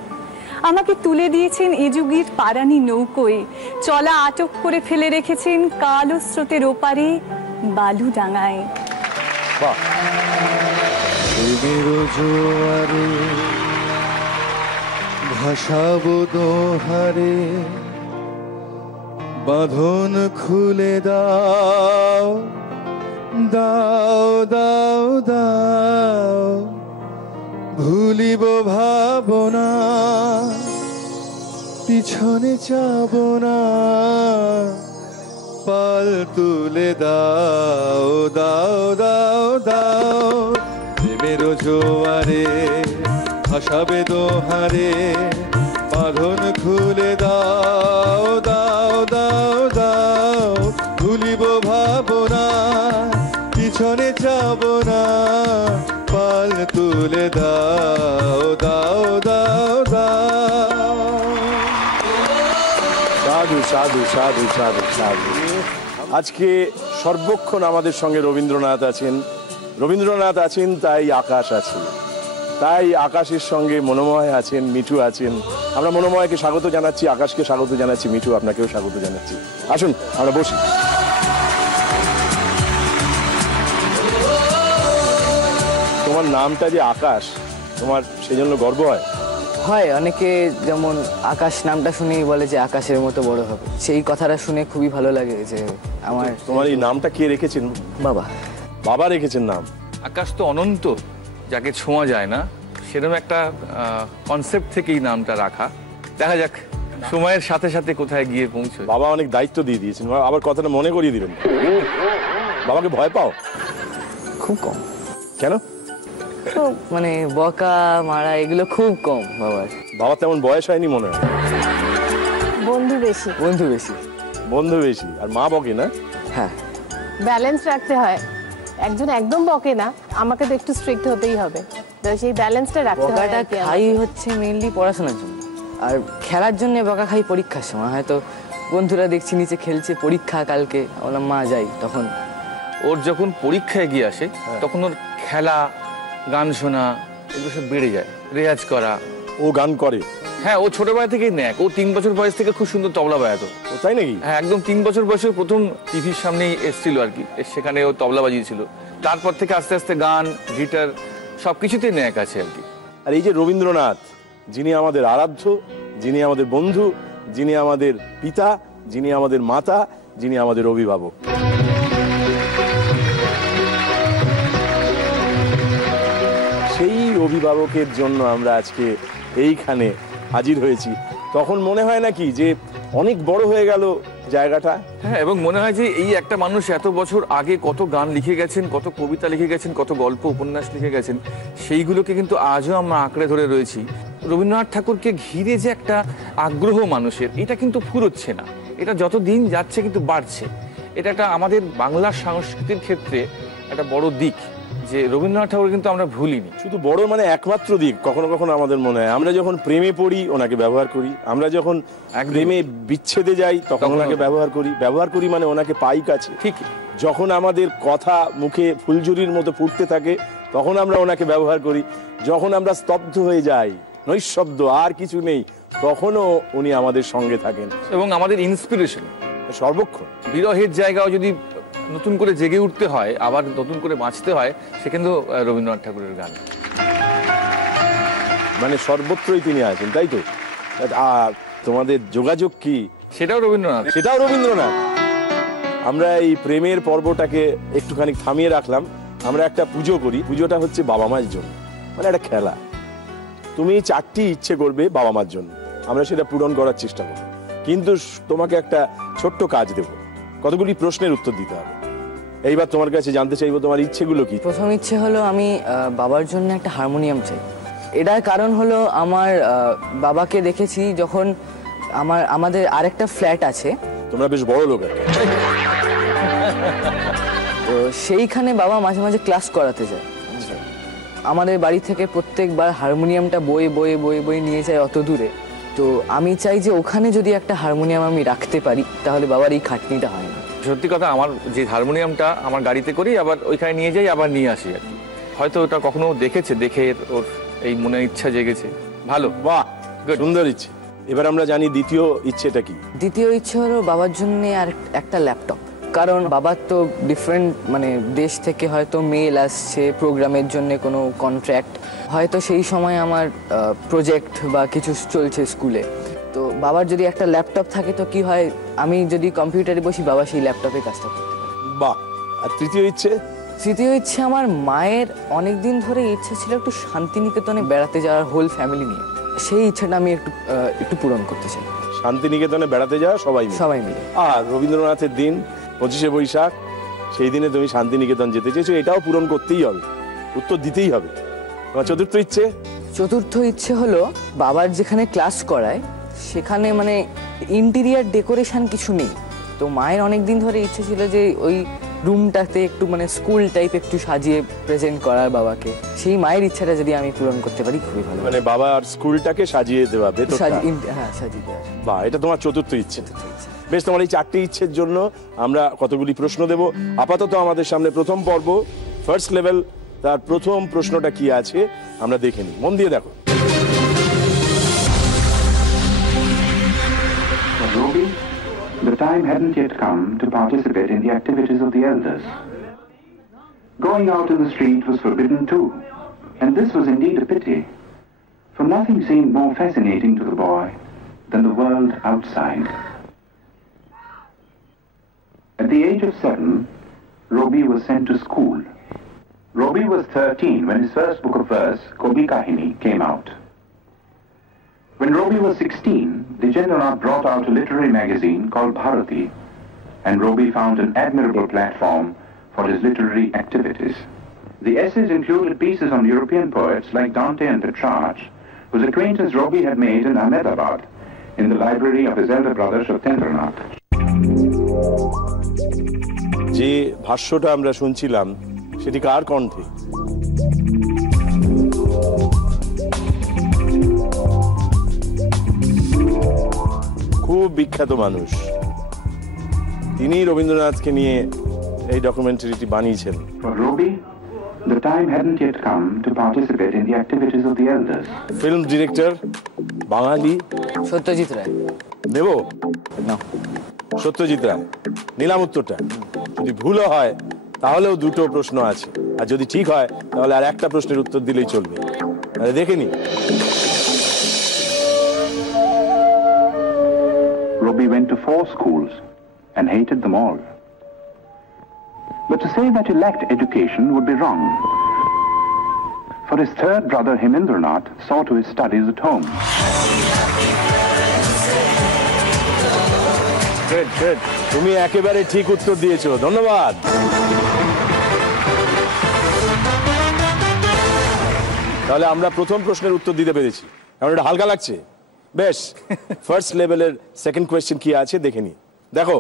আমাকে তুলে দিয়েছেন এ যুগের পারানি নৌকোয়, চলা আটক করে ফেলে রেখেছেন কালো স্রোতের ওপারে বালুডাঙায়। বাহ! জোয়ারে ভাসাবো দোহারে, বাঁধন খুলে দাও দাও দাও দাও, ভুলিব ভাবনা পিছনে যাব না, পাল তুলে দাও দাও দাও দাও। প্রেমের জোয়ারে ভাসাবে দোহারে, বাঁধন খুলে দাও দাও দাও দাও, ভুলিব ভাবনা পিছনে যাব না, পাল তুলে দাও দাও দাও দাও। সাধু সাধু সাধু সাধু সাধু। আজকে সর্বক্ষণ আমাদের সঙ্গে রবীন্দ্রনাথ আছেন। রবীন্দ্রনাথ আছেন তাই আকাশ আছে, তাই আকাশের সঙ্গে মনোময় আছেন, মিঠু আছেন। আমরা মনোময়কে স্বাগত জানাচ্ছি, আকাশকে স্বাগত জানাচ্ছি, মিঠু আপনাকেও স্বাগত জানাচ্ছি। আসুন আমরা বসি। তোমার নামটা যে আকাশ, তোমার সেজন্য গর্ব হয়? হয়, অনেকে যেমন আকাশ নামটা শুনেই বলে যে আকাশের মতো বড় হবে। সেই কথাটা শুনে খুবই ভালো লাগে যে আমার। তোমার এই নামটা কে রেখেছেন? বাবা। বাবা রেখেছেন নাম। আকাশ তো অনন্ত, যাকে ছোঁয়া যায় না, সেরকম একটা কনসেপ্ট থেকেই নামটা রাখা। দেখা যাক সময়ের সাথে সাথে কোথায় গিয়ে পৌঁছয়। বাবা অনেক দায়িত্ব দিয়ে দিয়েছেন, আবার কথাটা মনে করিয়ে দিবেন। বাবাকে ভয় পাও? খুব কম। কেন? খুব মানে বকা মারা এগুলো খুব কম বাবার। বাবা তেমন বয়স হয়নি মনে হয়। বন্ধু বেশি। বন্ধু বেশি। বন্ধু বেশি। আর মা বকে না? হ্যাঁ। ব্যালেন্স রাখতে হয়, একজন একদম বকে না, আমাকে তো একটু স্ট্রিক্ট হতেই হবে, তো সেই ব্যালেন্সটা রাখতে হয়। বকাটা খাই হচ্ছে মেইনলি পড়াশোনার জন্য, আর খেলার জন্য বকা খাই পরীক্ষার সময়। হয়তো বন্ধুরা দেখছি নিচে খেলছে, পরীক্ষা কালকে, বললাম মা যাই, তখন ওর যখন পরীক্ষায় গিয়ে আসে তখন ওর খেলা, গান শোনা, এগুলো সব বেড়ে যায়। রেয়াজ করা, ও গান করে? হ্যাঁ, ও ছোটবেলা থেকেই নেক। ও 3 বছর বয়স থেকে খুব সুন্দর তবলা বাজাতো। ও তাই নাকি? হ্যাঁ, একদম 3 বছর বয়সে প্রথম টিভির সামনেই এসেছিল আর কি, সেখানে ও তবলা বাজিয়েছিল। তারপর থেকে আস্তে আস্তে গান, গিটার সবকিছুতেই নেক আছে আর কি। আর এই যে রবীন্দ্রনাথ, যিনি আমাদের আরাধ্য, যিনি আমাদের বন্ধু, যিনি আমাদের পিতা, যিনি আমাদের মাতা, যিনি আমাদের অভিভাবক, সেই অভিভাবকের জন্য আমরা আজকে এইখানে হাজির হয়েছি। তখন মনে হয় নাকি যে অনেক বড় হয়ে গেল জায়গাটা? হ্যাঁ, এবং মনে হয় যে এই একটা মানুষ এত বছর আগে কত গান লিখে গেছেন, কত কবিতা লিখে গেছেন, কত গল্প উপন্যাস লিখে গেছেন, সেইগুলোকে কিন্তু আজও আমরা আঁকড়ে ধরে রয়েছি। রবীন্দ্রনাথ ঠাকুরকে ঘিরে যে একটা আগ্রহ মানুষের, এটা কিন্তু ফুরোচ্ছে না, এটা যত দিন যাচ্ছে কিন্তু বাড়ছে। এটা একটা আমাদের বাংলার সংস্কৃতির ক্ষেত্রে একটা বড় দিক, যে রবীন্দ্রনাথ ঠাকুর কিন্তু আমরা ভুলিনি। শুধু বড় মানে একমাত্র দিক, কখনো কখনো আমাদের মনে হয় আমরা যখন প্রেমে পড়ি ওনাকে ব্যবহার করি, আমরা যখন প্রেমে বিচ্ছেদে যাই তখন ওনাকে ব্যবহার করি মানে ওনাকে পাই কাছে। ঠিক যখন আমাদের কথা মুখে ফুলঝুরির মতো ফুটতে থাকে তখন আমরা ওনাকে ব্যবহার করি, যখন আমরা স্তব্ধ হয়ে যাই, নৈঃশব্দ, আর কিছু নেই, তখনও উনি আমাদের সঙ্গে থাকেন এবং আমাদের ইন্সপিরেশন সর্বক্ষণ। বিরহের জায়গাও যদি নতুন করে জেগে উঠতে হয়, আবার নতুন করে বাঁচতে হয়, সে কিন্তু রবীন্দ্রনাথ ঠাকুরের গান। মানে সর্বত্রই তিনি আছেন, তাই তো? আর তোমাদের যোগাযোগ কি? সেটাও রবীন্দ্রনাথ। সেটাও রবীন্দ্রনাথ। আমরা এই প্রেমের পর্বটাকে একটুখানি থামিয়ে রাখলাম। আমরা একটা পুজো করি, পুজোটা হচ্ছে বাবা মায়ের জন্য, মানে একটা খেলা। তুমি 4টি ইচ্ছে করবে বাবা মার জন্য, আমরা সেটা পূরণ করার চেষ্টা করব, কিন্তু তোমাকে একটা ছোট্ট কাজ দেব, কতগুলি প্রশ্নের উত্তর দিতে হবে। এইবার তোমার কাছে জানতে চাইবো তোমার ইচ্ছেগুলো কি? প্রথম ইচ্ছে হলো আমি বাবার জন্য একটা হারমোনিয়াম চাই। এটার কারণ হলো আমার বাবাকে দেখেছি যখন আমাদের আরেকটা ফ্ল্যাট আছে। তোমরা বেশ বড় লোক। তো সেইখানে বাবা মাঝে মাঝে ক্লাস করাতে যায়। আমাদের বাড়ি থেকে প্রত্যেকবার হারমোনিয়ামটা বয়ে নিয়ে যায় অত দূরে। তো আমি চাই যে ওখানে যদি একটা হারমোনিয়াম আমি রাখতে পারি তাহলে বাবার এই খাটনিটা হয় না। সত্যি কথা, আমার যে হারমোনিয়ামটা আমার গাড়িতে করি, আবার ওইখানে নিয়ে যাই, আবার নিয়ে আসি আর কি। হয়তো ওটা কখনো দেখেছে, দেখে ওর এই মনের ইচ্ছা জেগেছে। ভালো, বাহ, সুন্দর ইচ্ছে। এবার আমরা জানি দ্বিতীয় ইচ্ছেটা কি? দ্বিতীয় ইচ্ছে হলো বাবার জন্য আর একটা ল্যাপটপ। কারণ বাবার তো ডিফারেন্ট মানে দেশ থেকে হয়তো মেল আসছে প্রোগ্রামের জন্য, কোনো কন্ট্রাক্ট, হয়তো সেই সময় আমার প্রজেক্ট বা কিছু চলছে স্কুলে। তো বাবার যদি একটা ল্যাপটপ থাকে তো কি হয়, আমি যদি কম্পিউটারে বসি বাবা সেই ল্যাপটপে কাজটা করতে পারে। বাহ। আর তৃতীয় ইচ্ছে? তৃতীয় ইচ্ছে আমার মায়ের অনেকদিন ধরে ইচ্ছে ছিল একটু শান্তিনিকেতনে বেড়াতে যাওয়ার হোল ফ্যামিলি নিয়ে। সেই ইচ্ছাটা আমি একটু পূরণ করতে চাই। শান্তিনিকেতনে বেড়াতে যাওয়া সবাই মিলে। আর রবীন্দ্রনাথের দিন 25শে বৈশাখ, সেই দিনে তুমি শান্তিনিকেতন যেতে চেয়েছো, এটাও পূরণ করতেই হবে, উত্তর দিতেই হবে। তোমার চতুর্থ ইচ্ছে? চতুর্থ ইচ্ছে হলো বাবার যেখানে ক্লাস করায় সেখানে মানে ইন্টেরিয়ার ডেকোরেশন কিছু নেই। তো মায়ের অনেক দিন ধরে ইচ্ছে ছিল যে ওই রুমটাতে একটু মানে স্কুল টাইপ একটু সাজিয়ে প্রেজেন্ট করার বাবাকে। সেই মায়ের ইচ্ছাটা যদি আমি পূরণ করতে পারি খুবই ভালো। মানে বাবার স্কুলটাকে সাজিয়ে দেওয়া, হ্যাঁ সাজিয়ে দেওয়া। বাহ, এটা তোমার চতুর্থ ইচ্ছে। বেশ, তোমার এই 4টি ইচ্ছের জন্য আমরা কতগুলি প্রশ্ন দেব। আপাতত আমাদের সামনে প্রথম পর্ব, ফার্স্ট লেভেল, তার প্রথম প্রশ্নটা কি আছে আমরা দেখে নিই। মন দিয়ে দেখো। The time hadn't yet come to participate in the activities of the elders. Going out in the street was forbidden too, and this was indeed a pity, for nothing seemed more fascinating to the boy than the world outside. At the age of 7, Robi was sent to school. Robi was 13 when his first book of verse, Kobi Kahini, came out. When Robi was 16, Dijendranath brought out a literary magazine called Bharati, and Robi found an admirable platform for his literary activities. The essays included pieces on European poets like Dante and Petrarch, whose acquaintance Robi had made in Ahmedabad, in the library of his elder brother Satyendranath. যে ভাষ্যটা আমরা শুনছিলাম সেটি কার কণ্ঠে? খুব বিখ্যাত মানুষ, তিনি রবীন্দ্রনাথকে নিয়ে এই ডকুমেন্টারিটি বানিয়েছেন। For Robi, The time hadn't yet come to participate in the activities of the elders. Film director Bengali Satyajit Ray. দেব না, সত্যজিৎ রায়। নিলাম উত্তরটা। যদি ভুলও হয় তাহলেও দুটো প্রশ্ন আছে, আর যদি ঠিক হয় তাহলে আর একটা প্রশ্নের উত্তর দিলেই চলবে। তাহলে দেখে নি। Robbie went to 4 schools and hated them all. But to say that he lacked education would be wrong. For his third brother Hemendranath saw to his studies at home. Good, good. তুমি একেবারে ঠিক উত্তর দিয়েছো, ধন্যবাদ। তাহলে আমরা প্রথম প্রশ্নের উত্তর দিতে পেরেছি, এখন এটা হালকা লাগছে। বেশ, ফার্স্ট লেভেলের সেকেন্ড কোয়েশ্চেন কি আছে দেখে নি। দেখো,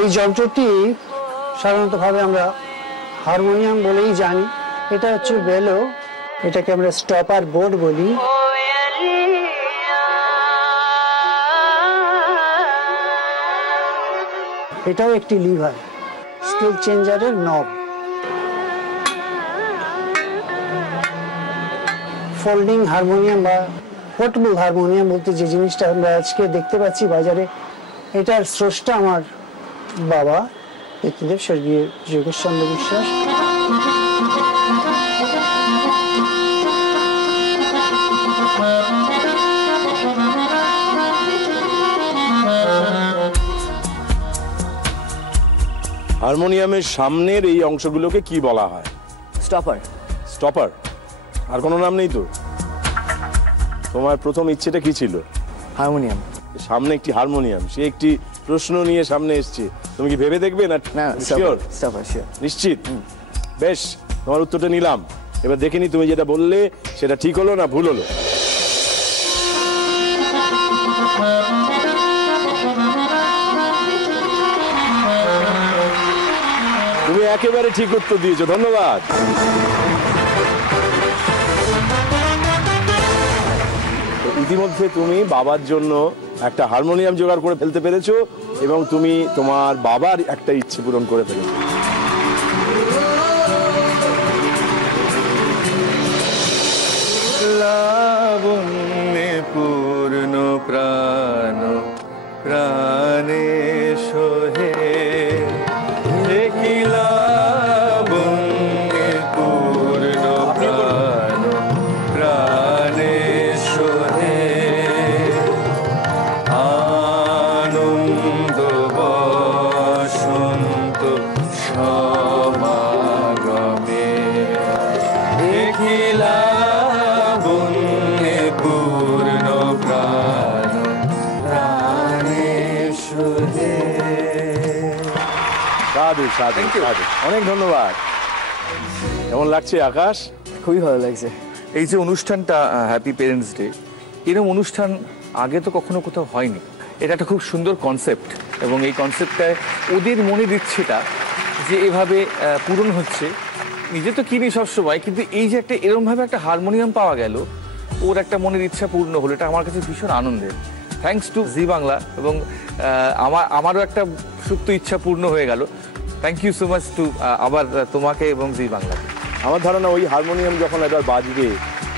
এই যন্ত্রটি সাধারণতভাবে আমরা হারমোনিয়াম বলেই জানি। এটা হচ্ছে বেলো, এটাকে আমরা স্টপার বোর্ড বলি। এটাও একটি লিভার, স্কেল চেঞ্জারের নব। ফোল্ডিং হারমোনিয়াম বা পোর্টেবল হারমোনিয়াম বলতে যে জিনিসটা আমরা আজকে দেখতে পাচ্ছি বাজারে, এটার স্রষ্টা আমার বাবা পিতৃদেব স্বর্গীয় যোগেশচন্দ্র বিশ্বাস। হারমোনিয়ামের সামনের এই অংশগুলোকে কি বলা হয়? স্টপার। স্টপার? আর কোনো নাম নেই তো? তোমার প্রথম ইচ্ছেটা কি ছিল? হারমোনিয়াম। সামনে একটি হারমোনিয়াম, সে একটি প্রশ্ন নিয়ে সামনে এসছে, তুমি কি ভেবে দেখবে না? না, শিওর? স্টপার, শিওর, নিশ্চিত? বেশ, তোমার উত্তরটা নিলাম। এবার দেখে নি তুমি যেটা বললে সেটা ঠিক হলো না ভুল হলো। তুমি একেবারে ঠিক উত্তর দিয়েছো, ধন্যবাদ। ইতিমধ্যে তুমি বাবার জন্য একটা হারমোনিয়াম জোগাড় করে ফেলতে পেরেছো এবং তুমি তোমার বাবার একটা ইচ্ছে পূরণ করে ফেলেছো। লাবণ্যে পূর্ণ প্রাণ প্রাণে সোহে, লাবণ্যে পূর্ণ প্রাণ প্রাণে সোহে, আনন্দ বসন্ত সমাগমে, লাবণ্যে পূর্ণ প্রাণ প্রাণে সোহে। সাধু সাধু সাধু, অনেক ধন্যবাদ। কেমন লাগছে আকাশ? খুবই ভালো লাগছে। এই যে অনুষ্ঠানটা হ্যাপি পেরেন্টস ডে, এরকম অনুষ্ঠান আগে তো কখনো কোথাও হয়নি। এটা একটা খুব সুন্দর কনসেপ্ট এবং এই কনসেপ্টটায় ওদের মনের ইচ্ছেটা যে এভাবে পূরণ হচ্ছে, নিজে তো কিনি সবসময়, কিন্তু এই যে একটা এরকমভাবে একটা হারমোনিয়াম পাওয়া গেল, ওর একটা মনের ইচ্ছা পূর্ণ হলো, এটা আমার কাছে ভীষণ আনন্দের। থ্যাঙ্কস টু জি বাংলা, এবং আমারও একটা সুপ্ত ইচ্ছা পূর্ণ হয়ে গেল। Thank you so much to আবার তোমাকে এবং জি বাংলাকে। আমার ধারণা ওই হারমোনিয়াম যখন এবার বাজবে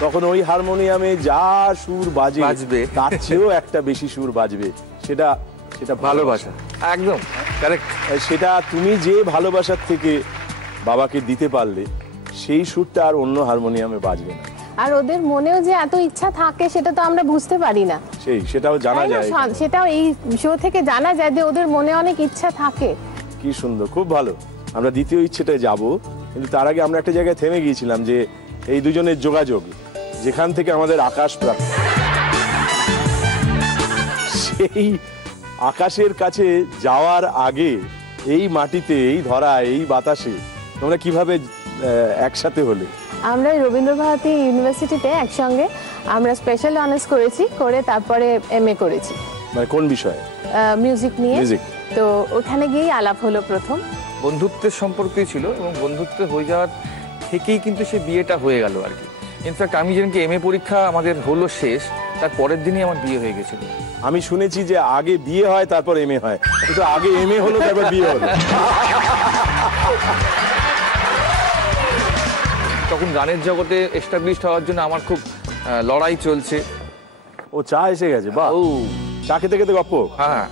তখন ওই হারমোনিয়ামে যা সুর বাজবে তার চেয়েও একটা বেশি সুর বাজবে, সেটা সেটা ভালোবাসা। একদম কারেক্ট। সেটা তুমি যে ভালোবাসার থেকে বাবাকে দিতে পারলে সেই সুরটা আর অন্য হারমোনিয়ামে বাজবে না। আর ওদের মনেও যে এত ইচ্ছা থাকে সেটা তো আমরা বুঝতে পারি না, সেটাও জানা যায়, সেটাও এই শো থেকে জানা যায় যে ওদের মনে অনেক ইচ্ছা থাকে। কি সুন্দর, খুব ভালো। আমরা দ্বিতীয় ইচ্ছেটায় যাব, কিন্তু তার আগে আমরা একটা জায়গায় থেমে গিয়েছিলাম যে এই দুজনের যোগাযোগ, যেখান থেকে আমাদের আকাশ প্রাপ্ত, সেই আকাশের কাছে যাওয়ার আগে এই মাটিতে, এই ধরায়, এই বাতাসে তোমরা কিভাবে একসাথে হলে? আমরা রবীন্দ্রভারতী ইউনিভার্সিটিতে একসঙ্গে আমরা স্পেশাল অনার্স করেছি, করে তারপরে এমএ করেছি। মানে কোন বিষয়ে? মিউজিক নিয়ে। মিউজিক। তো ওখানে গিয়েই আলাপ হলো প্রথম। বন্ধুত্বের সম্পর্কই ছিল এবং বন্ধুত্ব হয়ে যাওয়ার থেকেই কিন্তু সে বিয়েটা হয়ে গেল আর কি। ইনফ্যাক্ট আমি যেদিনকে MA পরীক্ষা আমাদের হলো শেষ, তার পরের দিনই আমার বিয়ে হয়ে গেছিল। আমি শুনেছি যে আগে বিয়ে হয় তারপর MA হয়, কিন্তু আগে MA হলো তারপর বিয়ে হলো। তখন গানের জগতে এস্টাবলিশড হওয়ার জন্য আমার খুব লড়াই চলছে। ও চা এসে গেছে, বাহ। ও চা খেতে খেতে গপ্প। হ্যাঁ,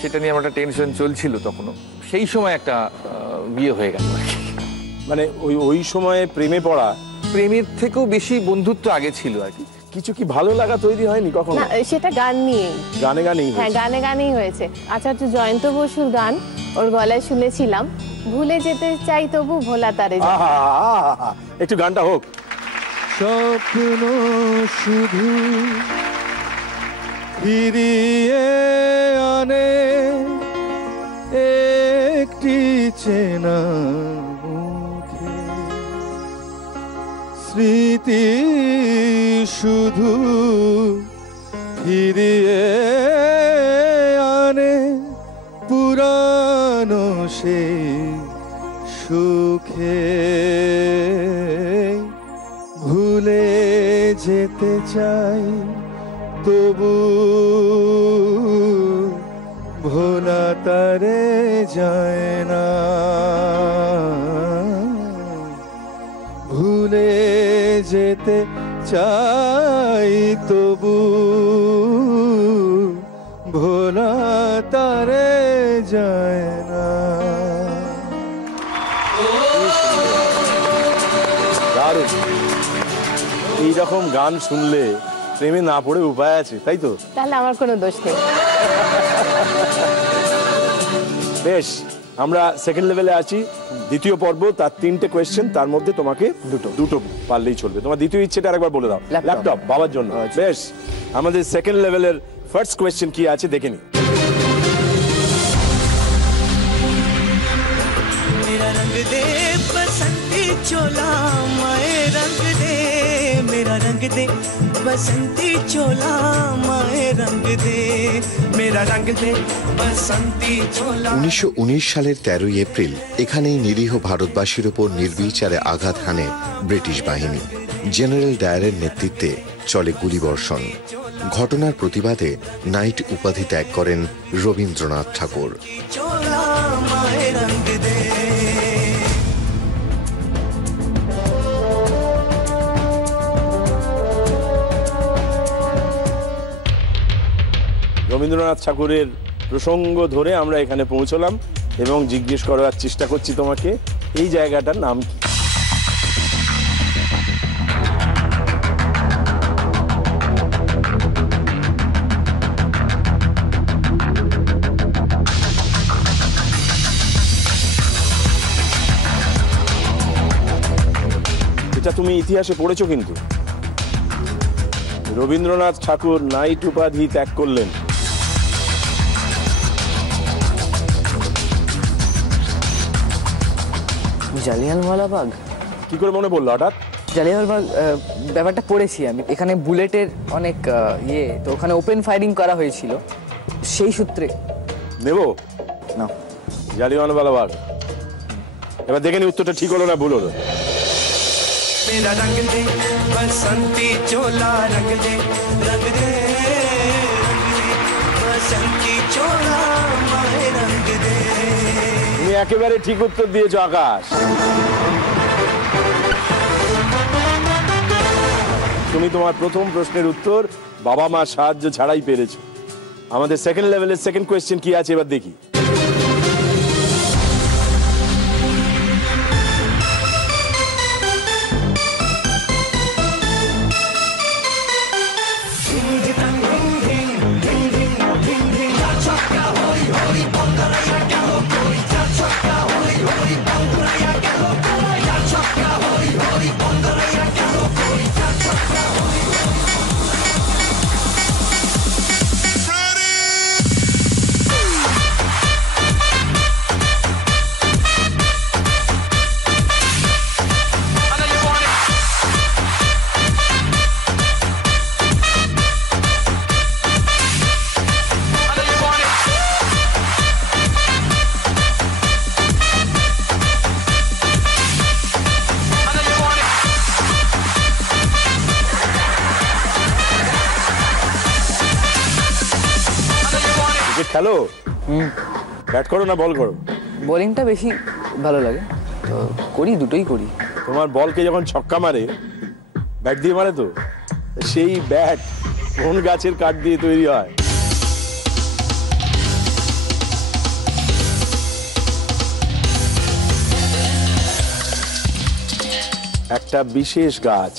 সেটা নিয়ে আমার একটা টেনশন চলছিল তখনও। সেই সময় একটা বিয়ে হয়ে গেল আর কি। মানে ওই সময়ে প্রেমে পড়া, প্রেমের থেকেও বেশি বন্ধুত্ব আগে ছিল আর কি। কিছু কি ভালো লাগা তৈরি হয়নি কখনো? না, সেটা গান নিয়েই, গানেই হ্যাঁ গানে গানেই হয়েছে। আচার্য জয়ন্ত বসুর গান ওর গলায় শুনেছিলাম, ভুলে যেতে চাই তবু ভোলা তারে। একটু গানটা হোক। স্বপ্ন শুধু ফিরিয়ে আনে একটি চেনা মুখে, স্মৃতি শুধু ফিরিয়ে আনে পুরানো সেই সুখে। ভুলে যেতে চাই তবু ভোলা তারে যায় না, ভুলে যেতে চাই তবু ভোলা তারে যায় না। এইরকম গান শুনলে প্রেমে না পড়ে উপায় আছে, তাই তো? তাহলে আমার কোনো দোষ নেই। বেশ, আমরা সেকেন্ড লেভেলে আছি, দ্বিতীয় পর্ব, তার 3টে কোয়েশ্চেন, তার মধ্যে তোমাকে দুটো পারলেই চলবে। তোমার দ্বিতীয় ইচ্ছেটা আরেকবার বলে দাও। ল্যাপটপ বাবার জন্য। বেশ, আমাদের সেকেন্ড লেভেলের ফার্স্ট কোয়েশ্চেন কি আছে দেখে নি। मेरा रंग दे बसंती चोला माए रंग दे, मेरा रंग दे बसंती चोला माए रंग दे, मेरा रंग दे बसंती चोला। 1919 সালের 13ই এপ্রিল এখানেই নিরীহ ভারতবাসীর উপর নির্বিচারে আঘাত হানে ব্রিটিশ বাহিনী। জেনারেল ডায়ারের নেতৃত্বে চলে গুলিবর্ষণ। ঘটনার প্রতিবাদে নাইট উপাধি ত্যাগ করেন রবীন্দ্রনাথ ঠাকুর। चोला माए रंग दे। রবীন্দ্রনাথ ঠাকুরের প্রসঙ্গ ধরে আমরা এখানে পৌঁছলাম এবং জিজ্ঞেস করার চেষ্টা করছি তোমাকে, এই জায়গাটার নাম কি? এটা তুমি ইতিহাসে পড়েছো, কিন্তু রবীন্দ্রনাথ ঠাকুর নাইট উপাধি ত্যাগ করলেন। জালিয়ানওয়ালাবাগ কি করে মনে পড়লো হঠাৎ? জালিয়ানওয়ালাবাগ ব্যাপারটা পড়েছি আমি, এখানে বুলেটের অনেক তো ওখানে ওপেন ফায়ারিং করা হয়েছিল, সেই সূত্রে। নেব না, জালিয়ানওয়ালাবাগ। এবার দেখে নি উত্তরটা ঠিক হলো না ভুল হলো। मेरा रंग दे बसंती चोला रंग दे, रंग दे बसंती चोला माए रंग दे। তুমি একেবারে ঠিক উত্তর দিয়েছো আকাশ। তুমি তোমার প্রথম প্রশ্নের উত্তর বাবা মার সাহায্য ছাড়াই পেরেছো। আমাদের সেকেন্ড লেভেলের সেকেন্ড কোয়েশ্চেন কি আছে এবার দেখি। খেলো? ব্যাট করো না বল করো? বোলিংটা বেশি ভালো লাগে, তো করি, দুটোই করি। তোমার বলকে যখন ছক্কা মারে, ব্যাট দিয়ে মারে তো, সেই ব্যাট কোন গাছের কাঠ দিয়ে তৈরি হয়? একটা বিশেষ গাছ।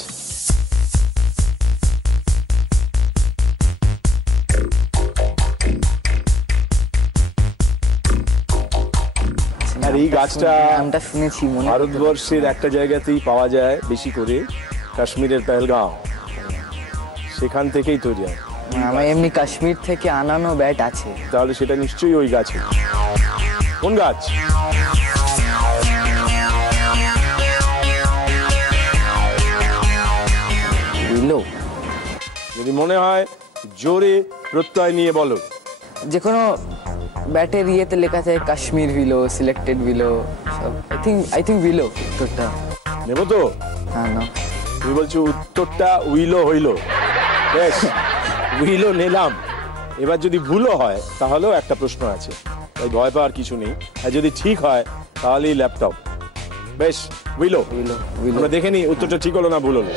আর এই গাছটা নামটা শুনেছি, ভারতবর্ষের একটা জায়গাতেই পাওয়া যায় বেশি করে, কাশ্মীরের পেহেলগাঁও, সেখান থেকেই তৈরি হয়। আমার এমনি কাশ্মীর থেকে আনানো ব্যাট আছে। তাহলে সেটা নিশ্চয়ই ওই গাছে। কোন গাছ? উইলো। যদি মনে হয় জোরে প্রত্যয় নিয়ে বলো। যে কোনো ব্যাটের ইয়েতে লেখা আছে কাশ্মীর উইলো, সিলেক্টেড উইলো, সব আই থিঙ্ক উইলো উত্তরটা। নেব তো? হ্যাঁ না, তুমি বলছো উত্তরটা উইলো হইলো, বেশ উইলো নিলাম। এবার যদি ভুলও হয় তাহলেও একটা প্রশ্ন আছে, তাই ভয় পাওয়ার কিছু নেই। আর যদি ঠিক হয় তাহলেই ল্যাপটপ। বেশ, উইলো। আমরা দেখে নিই উত্তরটা ঠিক হলো না ভুল হলো।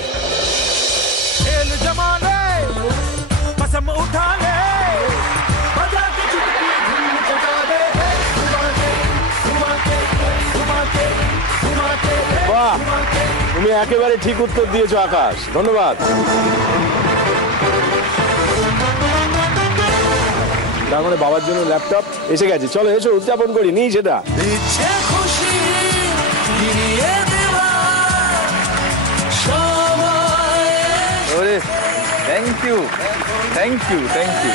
বাহ, তুমি একেবারে ঠিক উত্তর দিয়েছো আকাশ, ধন্যবাদ। তার মানে বাবার জন্য ল্যাপটপ এসে গেছে। চলো এসো উদযাপন করি, নিই সেটা। Thank you, thank you, thank you.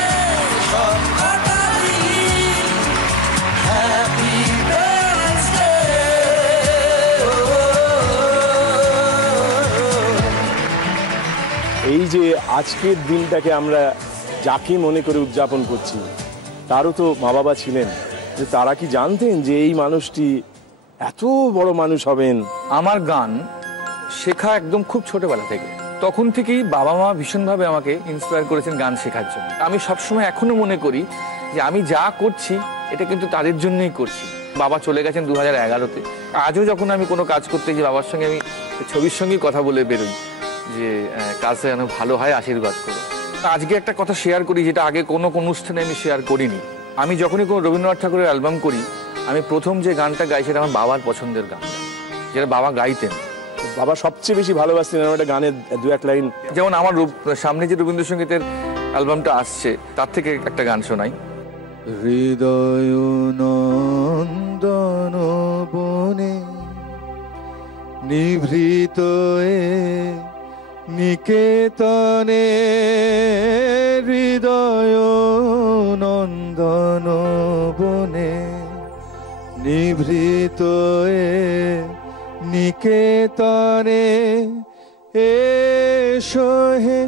এই যে আজকের দিনটাকে আমরা যাকে মনে করে উদযাপন করছি, তারও তো মা বাবা ছিলেন। যে তারা কি জানতেন যে এই মানুষটি এত বড় মানুষ হবেন? আমার গান শেখা একদম খুব ছোটবেলা থেকে। তখন থেকেই বাবা মা ভীষণভাবে আমাকে ইন্সপায়ার করেছেন গান শেখার জন্য। আমি সবসময় এখনো মনে করি যে আমি যা করছি এটা কিন্তু তাদের জন্যই করছি। বাবা চলে গেছেন 2011-তে। আজও যখন আমি কোনো কাজ করতে যাই, বাবার সঙ্গে আমি ছবির সঙ্গেই কথা বলে বেরোই যে কাজটা যেন ভালো হয়, আশীর্বাদ করো। আজকে একটা কথা শেয়ার করি যেটা আগে কোনো অনুষ্ঠানে আমি শেয়ার করিনি। আমি যখনই কোনো রবীন্দ্রনাথ ঠাকুরের অ্যালবাম করি, আমি প্রথম যে গানটা গাই সেটা আমার বাবার পছন্দের গান, যেটা বাবা গাইতেন। বাবা সবচেয়ে বেশি ভালোবাসতেন একটা গানের দু এক লাইন। যেমন আমার সামনে যে রবীন্দ্রসঙ্গীতের অ্যালবামটা আসছে, তার থেকে একটা গান শোনাই। হৃদয় নন্দন বনে নিভৃত নিকেতনে, হৃদয় নন্দন বনে নিভৃত নিকেতনে, এসো হে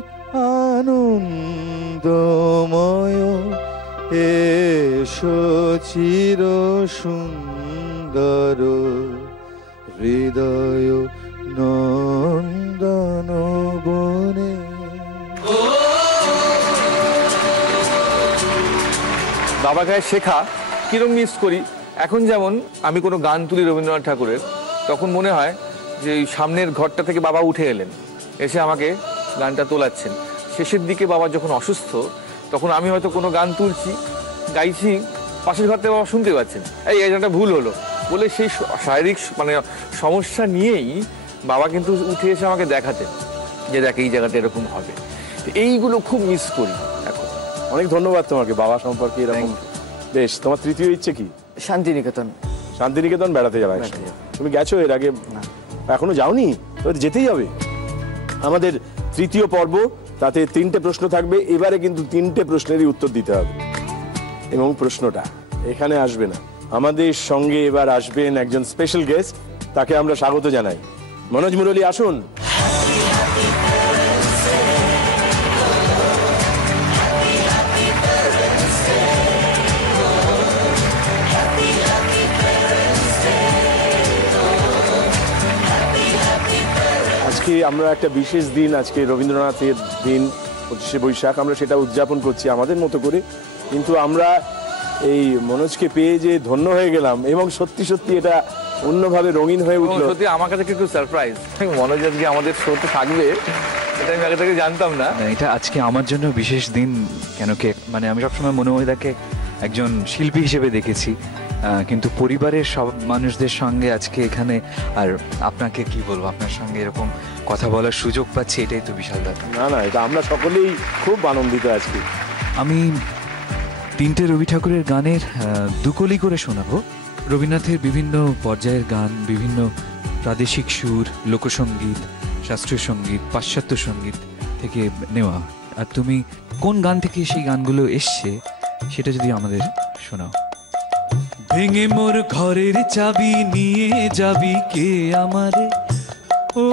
আনন্দময়, এসো চির সুন্দর, হৃদয় নন্দন বনে। বাবা গায়ে শেখা কিরম মিস করি। এখন যেমন আমি কোনো গান তুলি রবীন্দ্রনাথ ঠাকুরের, তখন মনে হয় যে সামনের ঘরটা থেকে বাবা উঠে এলেন, এসে আমাকে গানটা তোলাচ্ছেন। শেষের দিকে বাবা যখন অসুস্থ, তখন আমি হয়তো কোনো গান তুলছি, গাইছি, পাশের ঘর থেকে বাবা শুনতে পাচ্ছেন, এই গানটা ভুল হলো বলে সেই শারীরিক মানে সমস্যা নিয়েই বাবা কিন্তু উঠে এসে আমাকে দেখাতেন যে দেখ এই জায়গাটা এরকম হবে। এইগুলো খুব মিস করি এখন। অনেক ধন্যবাদ তোমাকে বাবা সম্পর্কে এরকম। বেশ, তোমার তৃতীয় ইচ্ছে কি? শান্তিনিকেতন। শান্তিনিকেতন বেড়াতে যাবে? তুমি গেছো এর আগে? এখনো যাওনি? তো যেতেই হবে। আমাদের তৃতীয় পর্ব, তাতে 3টে প্রশ্ন থাকবে। এবারে কিন্তু 3টে প্রশ্নেরই উত্তর দিতে হবে, এবং প্রশ্নটা এখানে আসবে না। আমাদের সঙ্গে এবার আসবেন একজন স্পেশাল গেস্ট, তাকে আমরা স্বাগত জানাই। মনোজ মুরলী, আসুন। আজকে আমরা একটা বিশেষ দিন, আজকে রবীন্দ্রনাথের দিন, 25শে বৈশাখ। আমরা সেটা উদযাপন করছি আমাদের মতো করে, কিন্তু আমরা এই মনোজকে পেয়ে যে ধন্য হয়ে গেলাম, এবং সত্যি সত্যি এটা অন্যভাবে রঙিন হয়ে উঠলো। সত্যি আমার কাছে একটু সারপ্রাইজ, মনোজ আজকে আমাদের শোতে থাকবে এটা আমি আগে থেকে জানতাম না। এটা আজকে আমার জন্য বিশেষ দিন, কেন কি মানে আমি সবসময় মনোময়দাকে একজন শিল্পী হিসেবে দেখেছি, কিন্তু পরিবারের সব মানুষদের সঙ্গে আজকে এখানে, আর আপনাকে কি বলবো, আপনার সঙ্গে এরকম কথা বলার সুযোগ পাচ্ছি, এটাই তো বিশাল ব্যাপার। না না, এটা আমরা সকলেই খুব আনন্দিত আজকে। আমি 3টে রবি ঠাকুরের গানের দুকলি করে শোনাবো। রবীন্দ্রনাথের বিভিন্ন পর্যায়ের গান, বিভিন্ন প্রাদেশিক সুর, লোকসঙ্গীত, শাস্ত্রীয় সঙ্গীত, পাশ্চাত্য সঙ্গীত থেকে নেওয়া। আর তুমি কোন গান থেকে সেই গানগুলো এসছে সেটা যদি আমাদের শোনাও। ভেঙে মোর ঘরের চাবি নিয়ে যাবি কে আমারে, ও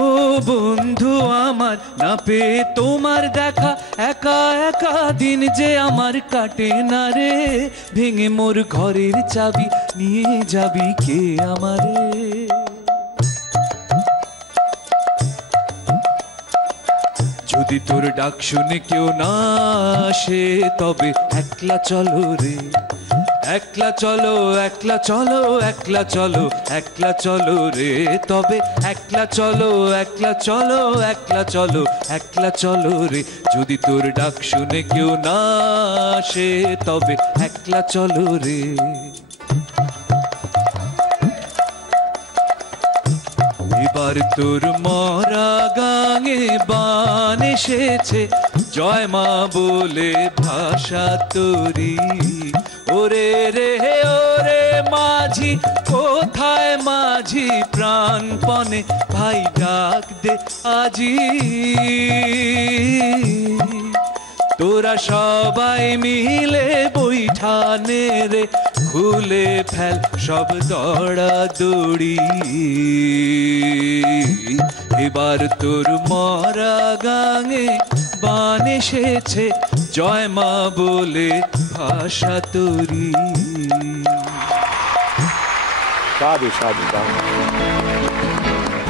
বন্ধু আমার, না পেয়ে তোমার দেখা একা একা দিন যে আমার কাটে না রে। ভেঙে মোর ঘরের চাবি নিয়ে যাবি কে আমারে। যদি তোর ডাক শুনে কেউ না আসে তবে একলা চলো রে, একলা চলো, একলা চলো, একলা চলো, একলা চলো রে, তবে একলা চলো, একলা চলো, একলা চলো, একলা চলো রে। যদি তোর ডাক শুনে কেউ না আসে তবে একলা চলো রে। এবার তোর মরা গাঙে বান এসেছে, জয় মা বলে ভাষা তোরি। ওরে রে ওরে মাঝি, কোথায় মাঝি প্রাণপণে, ভাই ডাক দে আজি। তোরা সবাই মিলে বৈঠানে রে, খুলে ফেল সব দড়া দড়ি। এবার তোর মরা গাঙে বান এসেছে, জয় মা বলে ভাষা তোরি।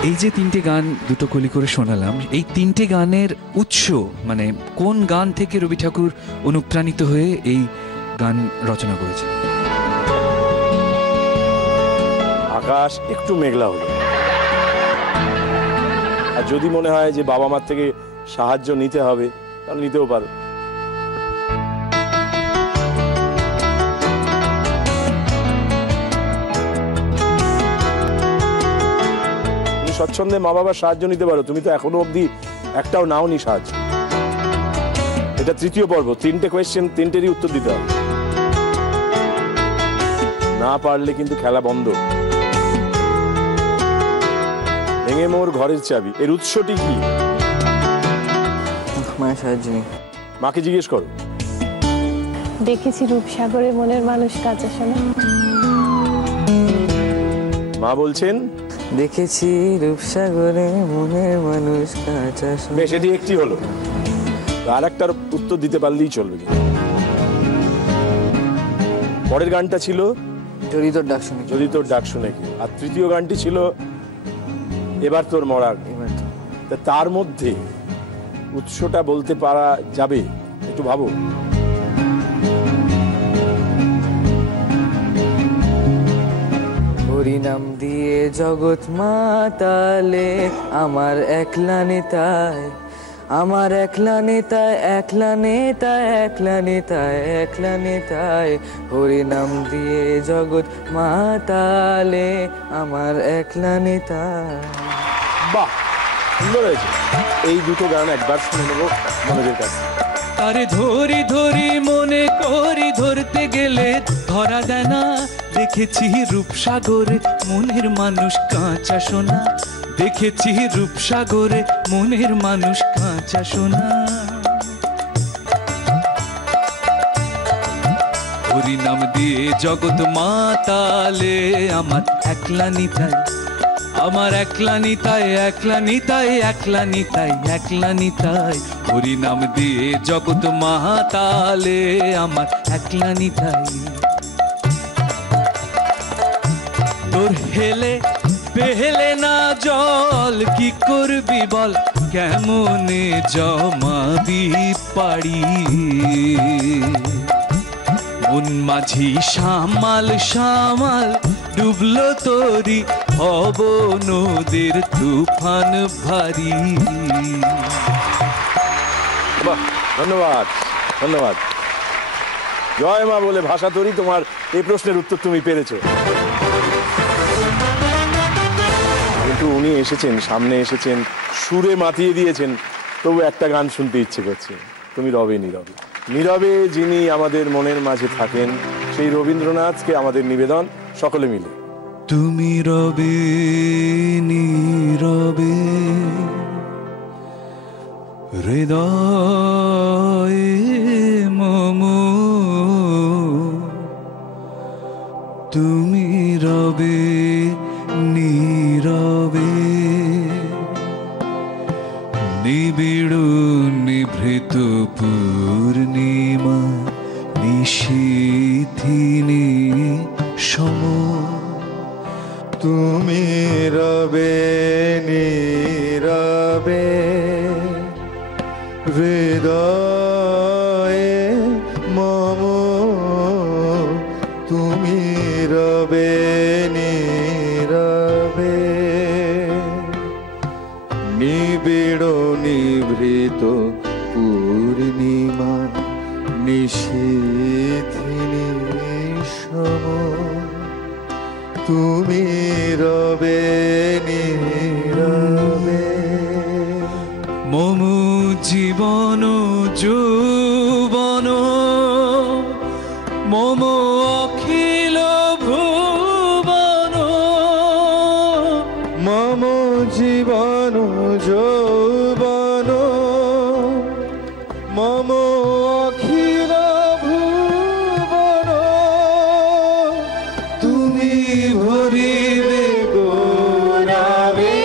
এই যে 3টে গান দুটো কলি করে শোনালাম, এই 3টে গানের উৎস মানে কোন গান থেকে রবি ঠাকুর অনুপ্রাণিত হয়ে এই গান রচনা করেছে? আকাশ একটু মেঘলা হলো, আর যদি মনে হয় যে বাবা মার থেকে সাহায্য নিতে হবে তাহলে নিতেও পারো। তুমি স্বচ্ছন্দে মা বাবার সাহায্য নিতে পারো, তুমি তো এখনো অবধি একটাও নাওনি সাহায্য। এটা 3য় পর্ব, 3টে কোয়েশ্চেন, 3টেরই উত্তর দিতে হবে, না পারলে কিন্তু খেলা বন্ধ। ভেঙে মোর ঘরের চাবি, এর উৎসটি কি? মায়ের সাহায্য নেই। মাকে জিজ্ঞেস করো। দেখেছি রূপসাগরে মনের মানুষ কাঁচা সোনা। মা বলছেন দেখেছি রূপসাগরে মনের মানুষ কাঁচা সোনা। বেশ, এটি একটি হলো, আর একটার উত্তর দিতে পারলেই চলবে। পরের গানটা ছিল যদি তোর ডাক শুনে, যদি তোর ডাক শুনে কি, আর 3য় গানটি ছিল এবার তোর মরা। তার মধ্যে উৎসটা বলতে পারা যাবে? একটু ভাবো। হরিনাম দিয়ে জগৎ মাতালে আমার একলা নেতায়, আমার একলা নেতায়, একলা নেতায়, একলা নেতায়, একলা নেতায়। হরিনাম দিয়ে জগৎ মাতালে আমার একলা নেতায়। বাহ, সুন্দর হয়েছে। এই দুটো গান একবার শুনে নেবো মনোজের কাছে। আরে ধরি ধরি মনে করি, ধরতে গেলে ধরা দেয় না। দেখেছি রূপসাগরে মনের মানুষ কাঁচা সোনা, দেখেছি রূপসাগরে মনের মানুষ কাঁচা সোনা। হরিনাম দিয়ে জগৎ মাতালে আমার একলা নিতাই, আমার একলা নিতাই, একলা নিতাই, একলা নিতাই, একলা নিতাই। হরিনাম দিয়ে জগৎ মাতালে আমার একলা নিতাই। তোর হেলে পেহেলে না জল, কি করবি বল, কেমনে জমাবি পাড়ি। মন মাঝি সামাল সামাল ডুবলো তোরি হব নদীর তুফান ভারী। বাহ, ধন্যবাদ ধন্যবাদ। জয় মা বলে ভাষা তৈরি, তোমার এই প্রশ্নের উত্তর তুমি পেরেছো। কিন্তু উনি এসেছেন, সামনে এসেছেন, সুরে মাতিয়ে দিয়েছেন, তবু একটা গান শুনতে ইচ্ছে করছে। তুমি রবে নীরবে। নীরবে যিনি আমাদের মনের মাঝে থাকেন, সেই রবীন্দ্রনাথকে আমাদের নিবেদন সকলে মিলে। তুমি রবে নীরবে হৃদয়ে মম, তুমি রবে নীরবে নিবিড় নিভৃত পূর্ণিমা নিশীথিনী সম। তুমি রবে নীরবে হৃদয়ে মম, তুমি রবে নীরবে নিবিড় নিভৃত পূর্ণিমা নিশীথিনী সম। তুমি রবে নীরবে। মম জীবন যৌবন মম অখিল ভুবন, মম জীবন যৌবন মম অখিল ভুবন, তুমি ভরিবে গোরাবে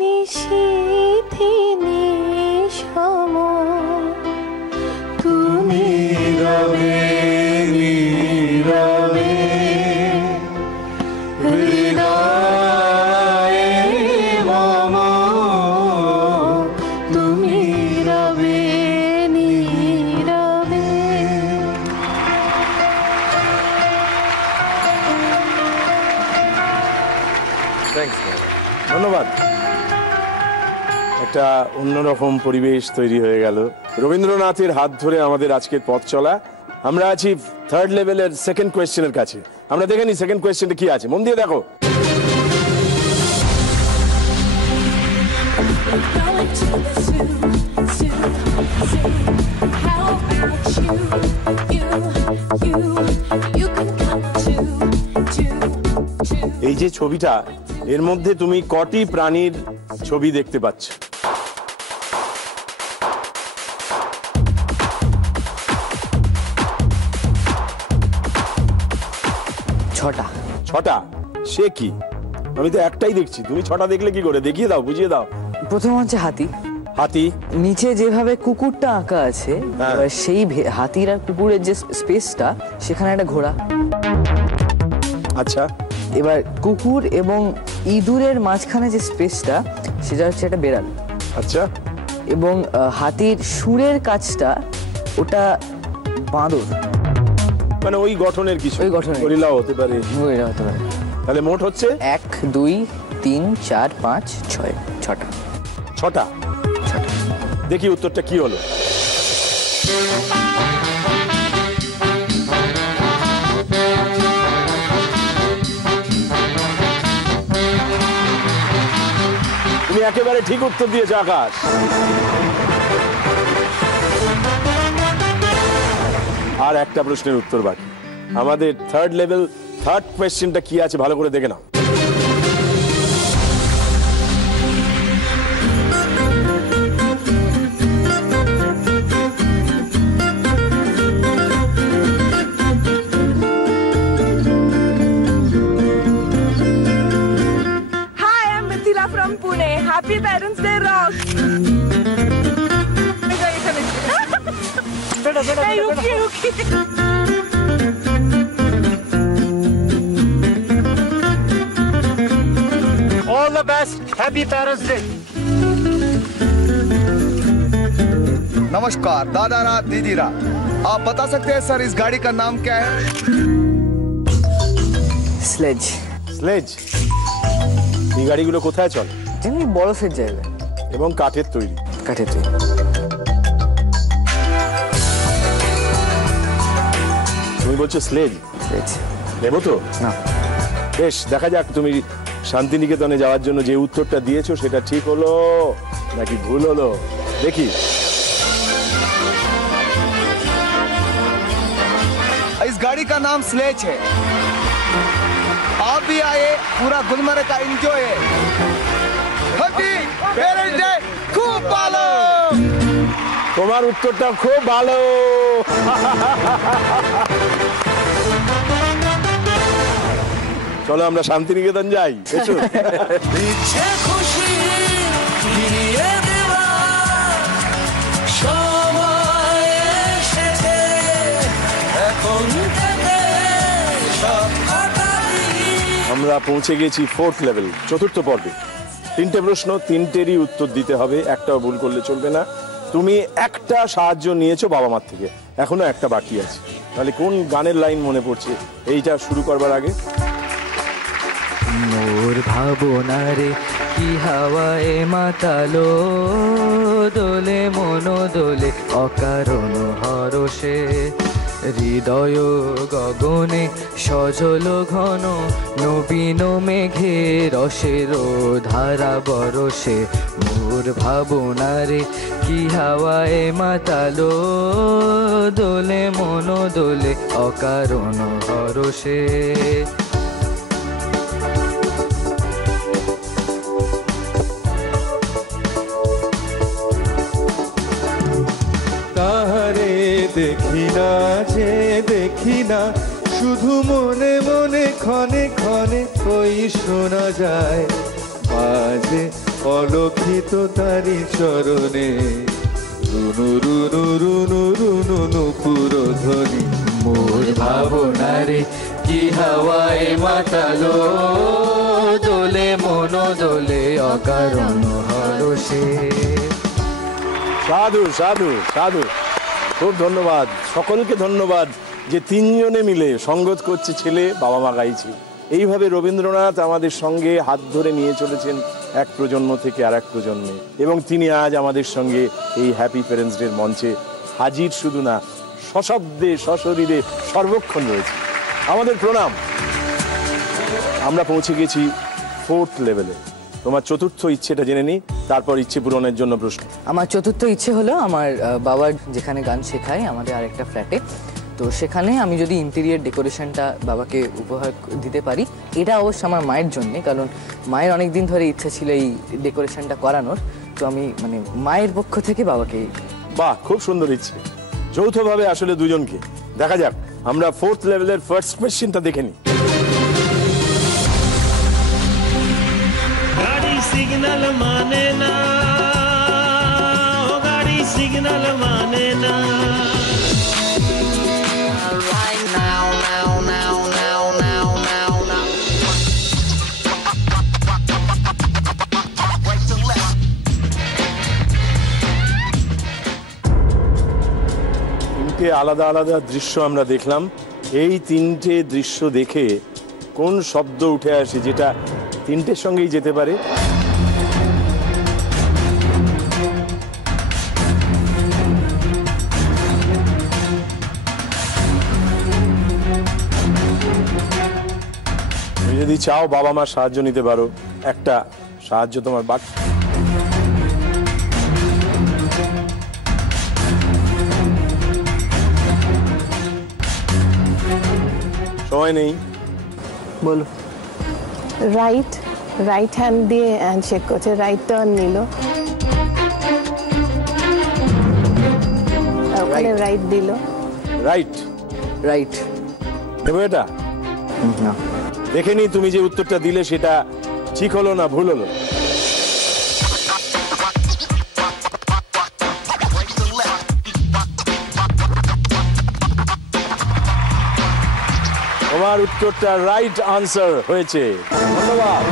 নিশীথিনী সম। তুমি রবে নীরবে হৃদয়ে মম, তুমি রবে নীরবে। ধন্যবাদ। একটা অন্যরকম পরিবেশ তৈরি হয়ে গেল রবীন্দ্রনাথের হাত ধরে আমাদের আজকের পথ চলা। আমরা আছি থার্ড লেভেলের সেকেন্ড কোয়েশ্চেনের কাছে। আমরা দেখে নিই সেকেন্ড কোয়েশ্চেনটা কি আছে, মন দিয়ে দেখো। এই যে ছবিটা, এর মধ্যে তুমি কটি প্রাণীর ছবি দেখতে পাচ্ছ? ছটা। ছটা? সে কি, আমি তো একটাই দেখছি, তুমি ছটা দেখলে কি করে? দেখিয়ে দাও, বুঝিয়ে দাও। প্রথম হচ্ছে হাতি। হাতি, নিচে যেভাবে কুকুরটা আঁকা আছে, এবার সেই হাতির আর কুকুরের যে স্পেসটা, সেখানে একটা ঘোড়া। আচ্ছা, এবার কুকুর এবং ইঁদুরের মাঝখানে যে স্পেসটা, সেটা হচ্ছে একটা বেড়াল। আচ্ছা, এবং হাতির সুরের কাজটা, ওটা বাঁদর। মানে ওই গঠনের কিছু, ওই গঠনের গরিলাও হতে পারে। গরিলা হতে পারে। তাহলে মোট হচ্ছে 1 2 3 4 5 6 ছটা। ছটা। দেখি উত্তরটা কি হলো। তুমি একেবারে ঠিক উত্তর দিয়েছো আকাশ। আর একটা প্রশ্নের উত্তর বাকি। আমাদের থার্ড লেভেল থার্ড কোয়েশ্চেনটা কি আছে ভালো করে দেখে নাও। From Pune. Happy Parents Day, rock! Hey, रुकिए, रुकिए। All the best. Happy Parents Day. নমস্কার দাদারা দিদিরা, आप बता सकते हैं सर इस गाड़ी का नाम क्या है? স্লেজ। স্লেজ। এই গাড়িগুলো কোথায় চলে? এমনি বরফের জায়গায়। এবং কাঠের তৈরি। কাঠের তৈরি। তুমি বলছো স্লেজ? স্লেজ। নেবো তো? না। বেশ, দেখা যাক তুমি শান্তিনিকেতনে যাওয়ার জন্য যে উত্তরটা দিয়েছো সেটা ঠিক হলো নাকি ভুল হলো, দেখি। इस गाड़ी का नाम स्लेज है। आप भी आए, पूरा गुलमर्ग का एंजॉय है। हैप्पी पेरेंट्स डे, खूब ভালো। তোমার উত্তরটা খুব ভালো। চলো আমরা শান্তিনিকেতন যাই। এসো। ইচ্ছে খুশি ফিরিয়ে দেওয়া সময় এসেছে, এখন থেকে সব কাটাবি। আমরা পৌঁছে গেছি 4th লেভেল, 4র্থ পর্বে। 3টে প্রশ্ন, 3টেরই উত্তর দিতে হবে, একটাও ভুল করলে চলবে না। তুমি একটা সাহায্য নিয়েছো বাবা মার থেকে, এখনো একটা বাকি আছে। তাহলে কোন গানের লাইন মনে পড়ছে এইটা শুরু করবার আগে? মোর ভাবনারে কি হাওয়ায় মাতালো, দোলে মন দোলে অকারণ হরষে, হৃদয় গগনে সজল ঘন, নবীন মেঘে রসের ধারা বরসে। মোর ভাবনারে কি হাওয়ায় মাতালো, দোলে মন দোলে অকারণ হরষে। তাহারে দেখি না যে দেখি না, শুধু মনে মনে ক্ষণে ক্ষণে ওই শোনা যায় বাজে অলক্ষিত তারি চরণে, রুনু রুনু রুনু রুনু নুপুর ধ্বনি। মোর ভাবনারে কি হাওয়ায় মাতালো, দোলে মন দোলে অকারণ হরষে। সাধু সাধু সাধু, খুব ধন্যবাদ সকলকে, ধন্যবাদ যে 3জনে মিলে সঙ্গত করছে, ছেলে বাবা মা গাইছে। এইভাবে রবীন্দ্রনাথ আমাদের সঙ্গে হাত ধরে নিয়ে চলেছেন এক প্রজন্ম থেকে আর এক প্রজন্মে, এবং তিনি আজ আমাদের সঙ্গে এই হ্যাপি প্যারেন্টস ডের মঞ্চে হাজির, শুধু না সশব্দে সশরীরে সর্বক্ষণ রয়েছে। আমাদের প্রণাম। আমরা পৌঁছে গেছি 4th লেভেলে। তোমার 4র্থ ইচ্ছেটা জেনে নিই, তারপর ইচ্ছে পূরণের জন্য প্রশ্ন। আমার 4র্থ ইচ্ছে হলো আমার বাবার যেখানে গান শেখায় আমাদের আরেকটা ফ্ল্যাটে, তো সেখানে আমি যদি ইন্টেরিয়ার ডেকোরেশনটা বাবাকে উপহার দিতে পারি। এটা অবশ্য আমার মায়ের জন্যে, কারণ মায়ের অনেক দিন ধরে ইচ্ছা ছিল এই ডেকোরেশনটা করানোর, তো আমি মানে মায়ের পক্ষ থেকে বাবাকে। বাহ, খুব সুন্দর ইচ্ছে, যৌথভাবে আসলে দুজনকে। দেখা যাক, আমরা 4th লেভেলের ফার্স্ট কোয়েশ্চেনটা দেখে নিই। গাড়ি সিগন্যাল মানে না, ও গাড়ি সিগন্যাল মানে না। তিনটে আলাদা আলাদা দৃশ্য আমরা দেখলাম। এই 3টে দৃশ্য দেখে কোন শব্দ উঠে আসে যেটা 3টের সঙ্গেই যেতে পারে? তুমি যদি চাও বাবা মার সাহায্য নিতে পারো, একটা সাহায্য তোমার বাকি। সময় নেই, বলো। রাইট হ্যান্ড দিয়ে হ্যান্ডশেক করছে, রাইট টার্ন নিল, ওখানে রাইট দিল। রাইট রাইট নেবো এটা? না, দেখে নি তুমি যে উত্তরটা দিলে সেটা ঠিক হলো না ভুল হলো। তোমার উত্তরটা রাইট আনসার হয়েছে, ধন্যবাদ।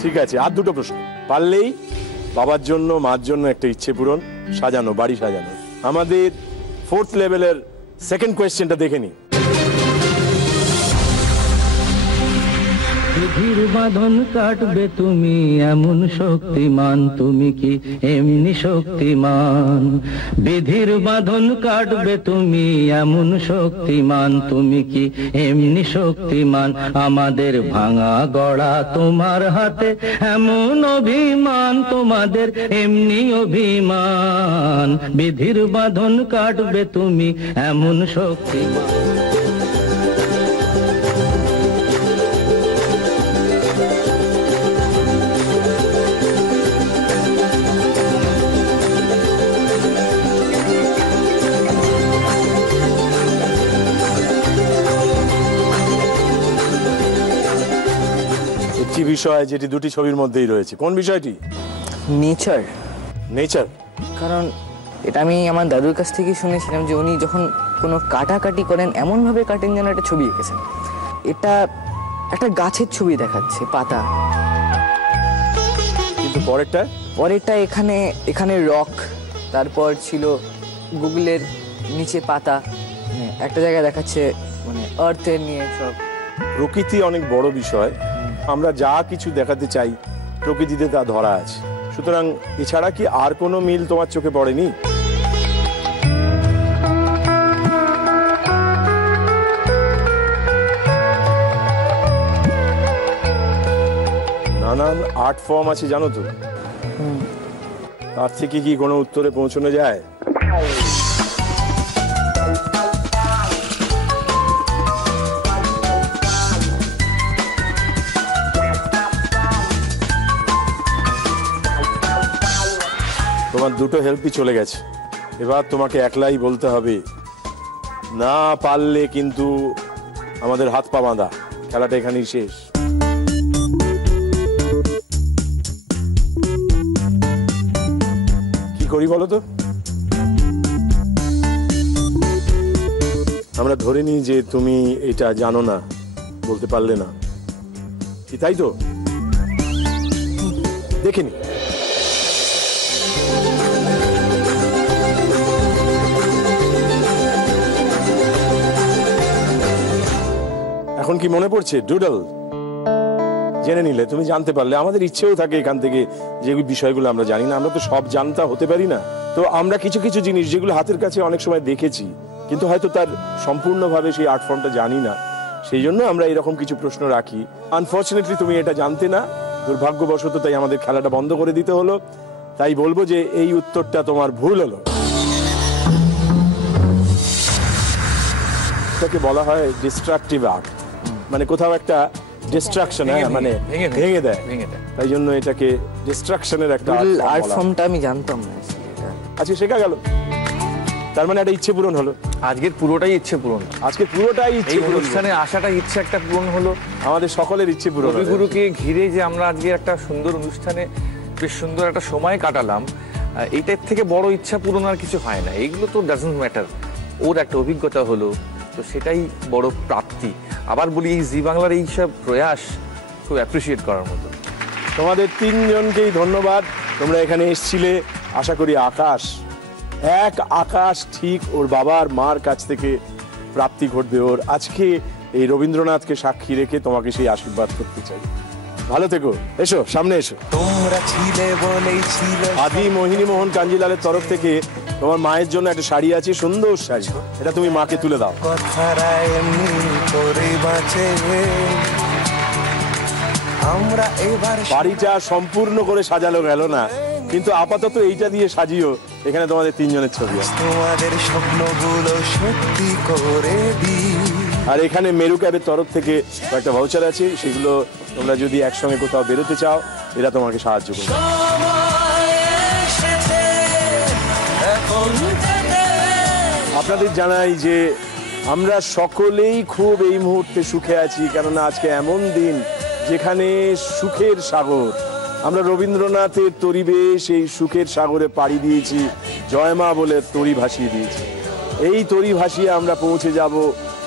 ঠিক আছে, আর দুটো প্রশ্ন পারলেই বাবার জন্য মার জন্য একটা ইচ্ছে পূরণ, সাজানো, বাড়ি সাজানো। আমাদের 4th লেভেলের সেকেন্ড কোয়েশ্চেনটা দেখে নিই। বিধির বাঁধন কাটবে তুমি এমন শক্তিমান, তুমি কি এমনি শক্তিমান? বিধির বাঁধন কাটবে তুমি এমন শক্তিমান, তুমি কি এমনি শক্তিমান? আমাদের ভাঙা গড়া তোমার হাতে এমন অভিমান, তোমাদের এমনি অভিমান। বিধির বাঁধন কাটবে তুমি এমন শক্তিমান। একটি বিষয় যেটি দুটি ছবির মধ্যেই রয়েছে, কোন বিষয়টি? নেচার। নেচার, কারণ এটা আমি আমার দাদুর কাছ থেকে শুনেছিলাম যে উনি যখন কোনো কাটাকাটি করেন এমনভাবে কাটেন যেন একটা ছবি এঁকেছেন। এটা একটা গাছের ছবি দেখাচ্ছে, পাতা। কিন্তু পরেরটা এখানে রক, তারপর ছিল গুগলের নিচে পাতা, একটা জায়গায় দেখাচ্ছে মানে আর্থের নিয়ে সব। প্রকৃতি অনেক বড় বিষয়, আমরা যা কিছু দেখাতে চাই প্রকৃতিতে তা ধরা আছে। সুতরাং এছাড়া কি আর কোনো মিল তোমার চোখে পড়েনি? নানান আর্ট ফর্ম আছে জানো তো, তার থেকে কি কোনো উত্তরে পৌঁছানো যায়? তোমার দুটো হেল্পই চলে গেছে, এবার তোমাকে একলাই বলতে হবে। না পারলে কিন্তু আমাদের হাত পা বাঁধা, খেলাটা এখানেই শেষ। কি করি বলো তো? আমরা ধরে নিই যে তুমি এটা জানো না, বলতে পারলে না, কি তাই তো? দেখিনি এখন কি মনে পড়ছে? ডুডল জেনে নিলে, তুমি জানতে পারলে। আমাদের ইচ্ছেও থাকে এখান থেকে যে বিষয়গুলো আমরা জানি না, আমরা তো সব জানতা হতে পারি না। তো আমরা কিছু কিছু জিনিস যেগুলো হাতের কাছে অনেক সময় দেখেছি কিন্তু হয়তো তার সম্পূর্ণভাবে সেই আর্ট ফর্মটা জানি না, সেই জন্য আমরা এরকম কিছু প্রশ্ন রাখি। আনফর্চুনেটলি তুমি এটা জানতে না, দুর্ভাগ্যবশত, তাই আমাদের খেলাটা বন্ধ করে দিতে হলো। তাই বলবো যে এই উত্তরটা তোমার ভুল হলো। এটাকে বলা হয় ডিস্ট্রাকটিভ আর্ট, মানে কোথাও একটা ডিস্ট্রাকশন, মানে ভেঙে দেয়, তাই জন্য এটাকে ডিস্ট্রাকশনের একটা আর্ট ফর্মটা আমি জানতাম না। আজকে শেখা গেল, তার মানে একটা ইচ্ছে পূরণ হলো। আজকের পুরোটাই ইচ্ছে পূরণ, আজকে পুরোটাই ইচ্ছে পূরণ। অনুষ্ঠানে আসাটা ইচ্ছে একটা পূরণ হলো, আমাদের সকলের ইচ্ছে পূরণ। কবিগুরুকে ঘিরে যে আমরা আজকে একটা সুন্দর অনুষ্ঠানে বেশ সুন্দর একটা সময় কাটালাম, এইটার থেকে বড় ইচ্ছা পূরণ আর কিছু হয় না। এইগুলো তো ডাজন্ট ম্যাটার, ওর একটা অভিজ্ঞতা হলো, তো সেটাই বড় প্রাপ্তি। আবার বলি, এই জি বাংলার এইসব প্রয়াস খুব অ্যাপ্রিসিয়েট করার মতো। তোমাদের তিনজনকেই ধন্যবাদ, তোমরা এখানে এসেছিলে। আশা করি আকাশ ঠিক ওর বাবার মার কাছ থেকে প্রাপ্তি ঘটবে ওর। আজকে এই রবীন্দ্রনাথকে সাক্ষী রেখে তোমাকে সেই আশীর্বাদ করতে চাই। ভালো থেকো, এসো সামনে এসো। তোমরা ছিলে বলেই ছিল। আদি মোহিনী মোহন কাঞ্জিলালের তরফ থেকে তোমার মায়ের জন্য একটা শাড়ি আছে, সুন্দর শাড়ি, এটা তুমি মাকে তুলে দাও। কথারা এমনি করে বাঁচে, আমরা এবার বাড়িটা সম্পূর্ণ করে সাজানো গেল না, কিন্তু আপাতত এইটা দিয়ে সাজিও। এখানে তোমাদের তিনজনের ছবি আছে, তোমাদের স্বপ্নগুলো সত্যি করে দিই। আর এখানে মেরু ক্যাবের তরফ থেকে কয়েকটা ভাউচার আছে, সেগুলো তোমরা যদি একসঙ্গে কোথাও বেরোতে চাও, এরা তোমাকে সাহায্য করবে। আপনাদের জানাই যে আমরা সকলেই খুব এই মুহূর্তে সুখে আছি, কেননা আজকে এমন দিন যেখানে সুখের সাগর, আমরা রবীন্দ্রনাথের তরিবেশ এই সুখের সাগরে পাড়ি দিয়েছি, জয়মা বলে তরি ভাসিয়ে দিয়েছি। এই তরি ভাসিয়ে আমরা পৌঁছে যাব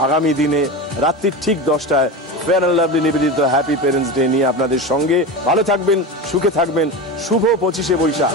আগামী দিনে রাত্রির ঠিক 10টায় ফেয়ার অ্যান্ড লাভলি নিবেদিত হ্যাপি প্যারেন্টস ডে নিয়ে আপনাদের সঙ্গে। ভালো থাকবেন, সুখে থাকবেন, শুভ 25শে বৈশাখ।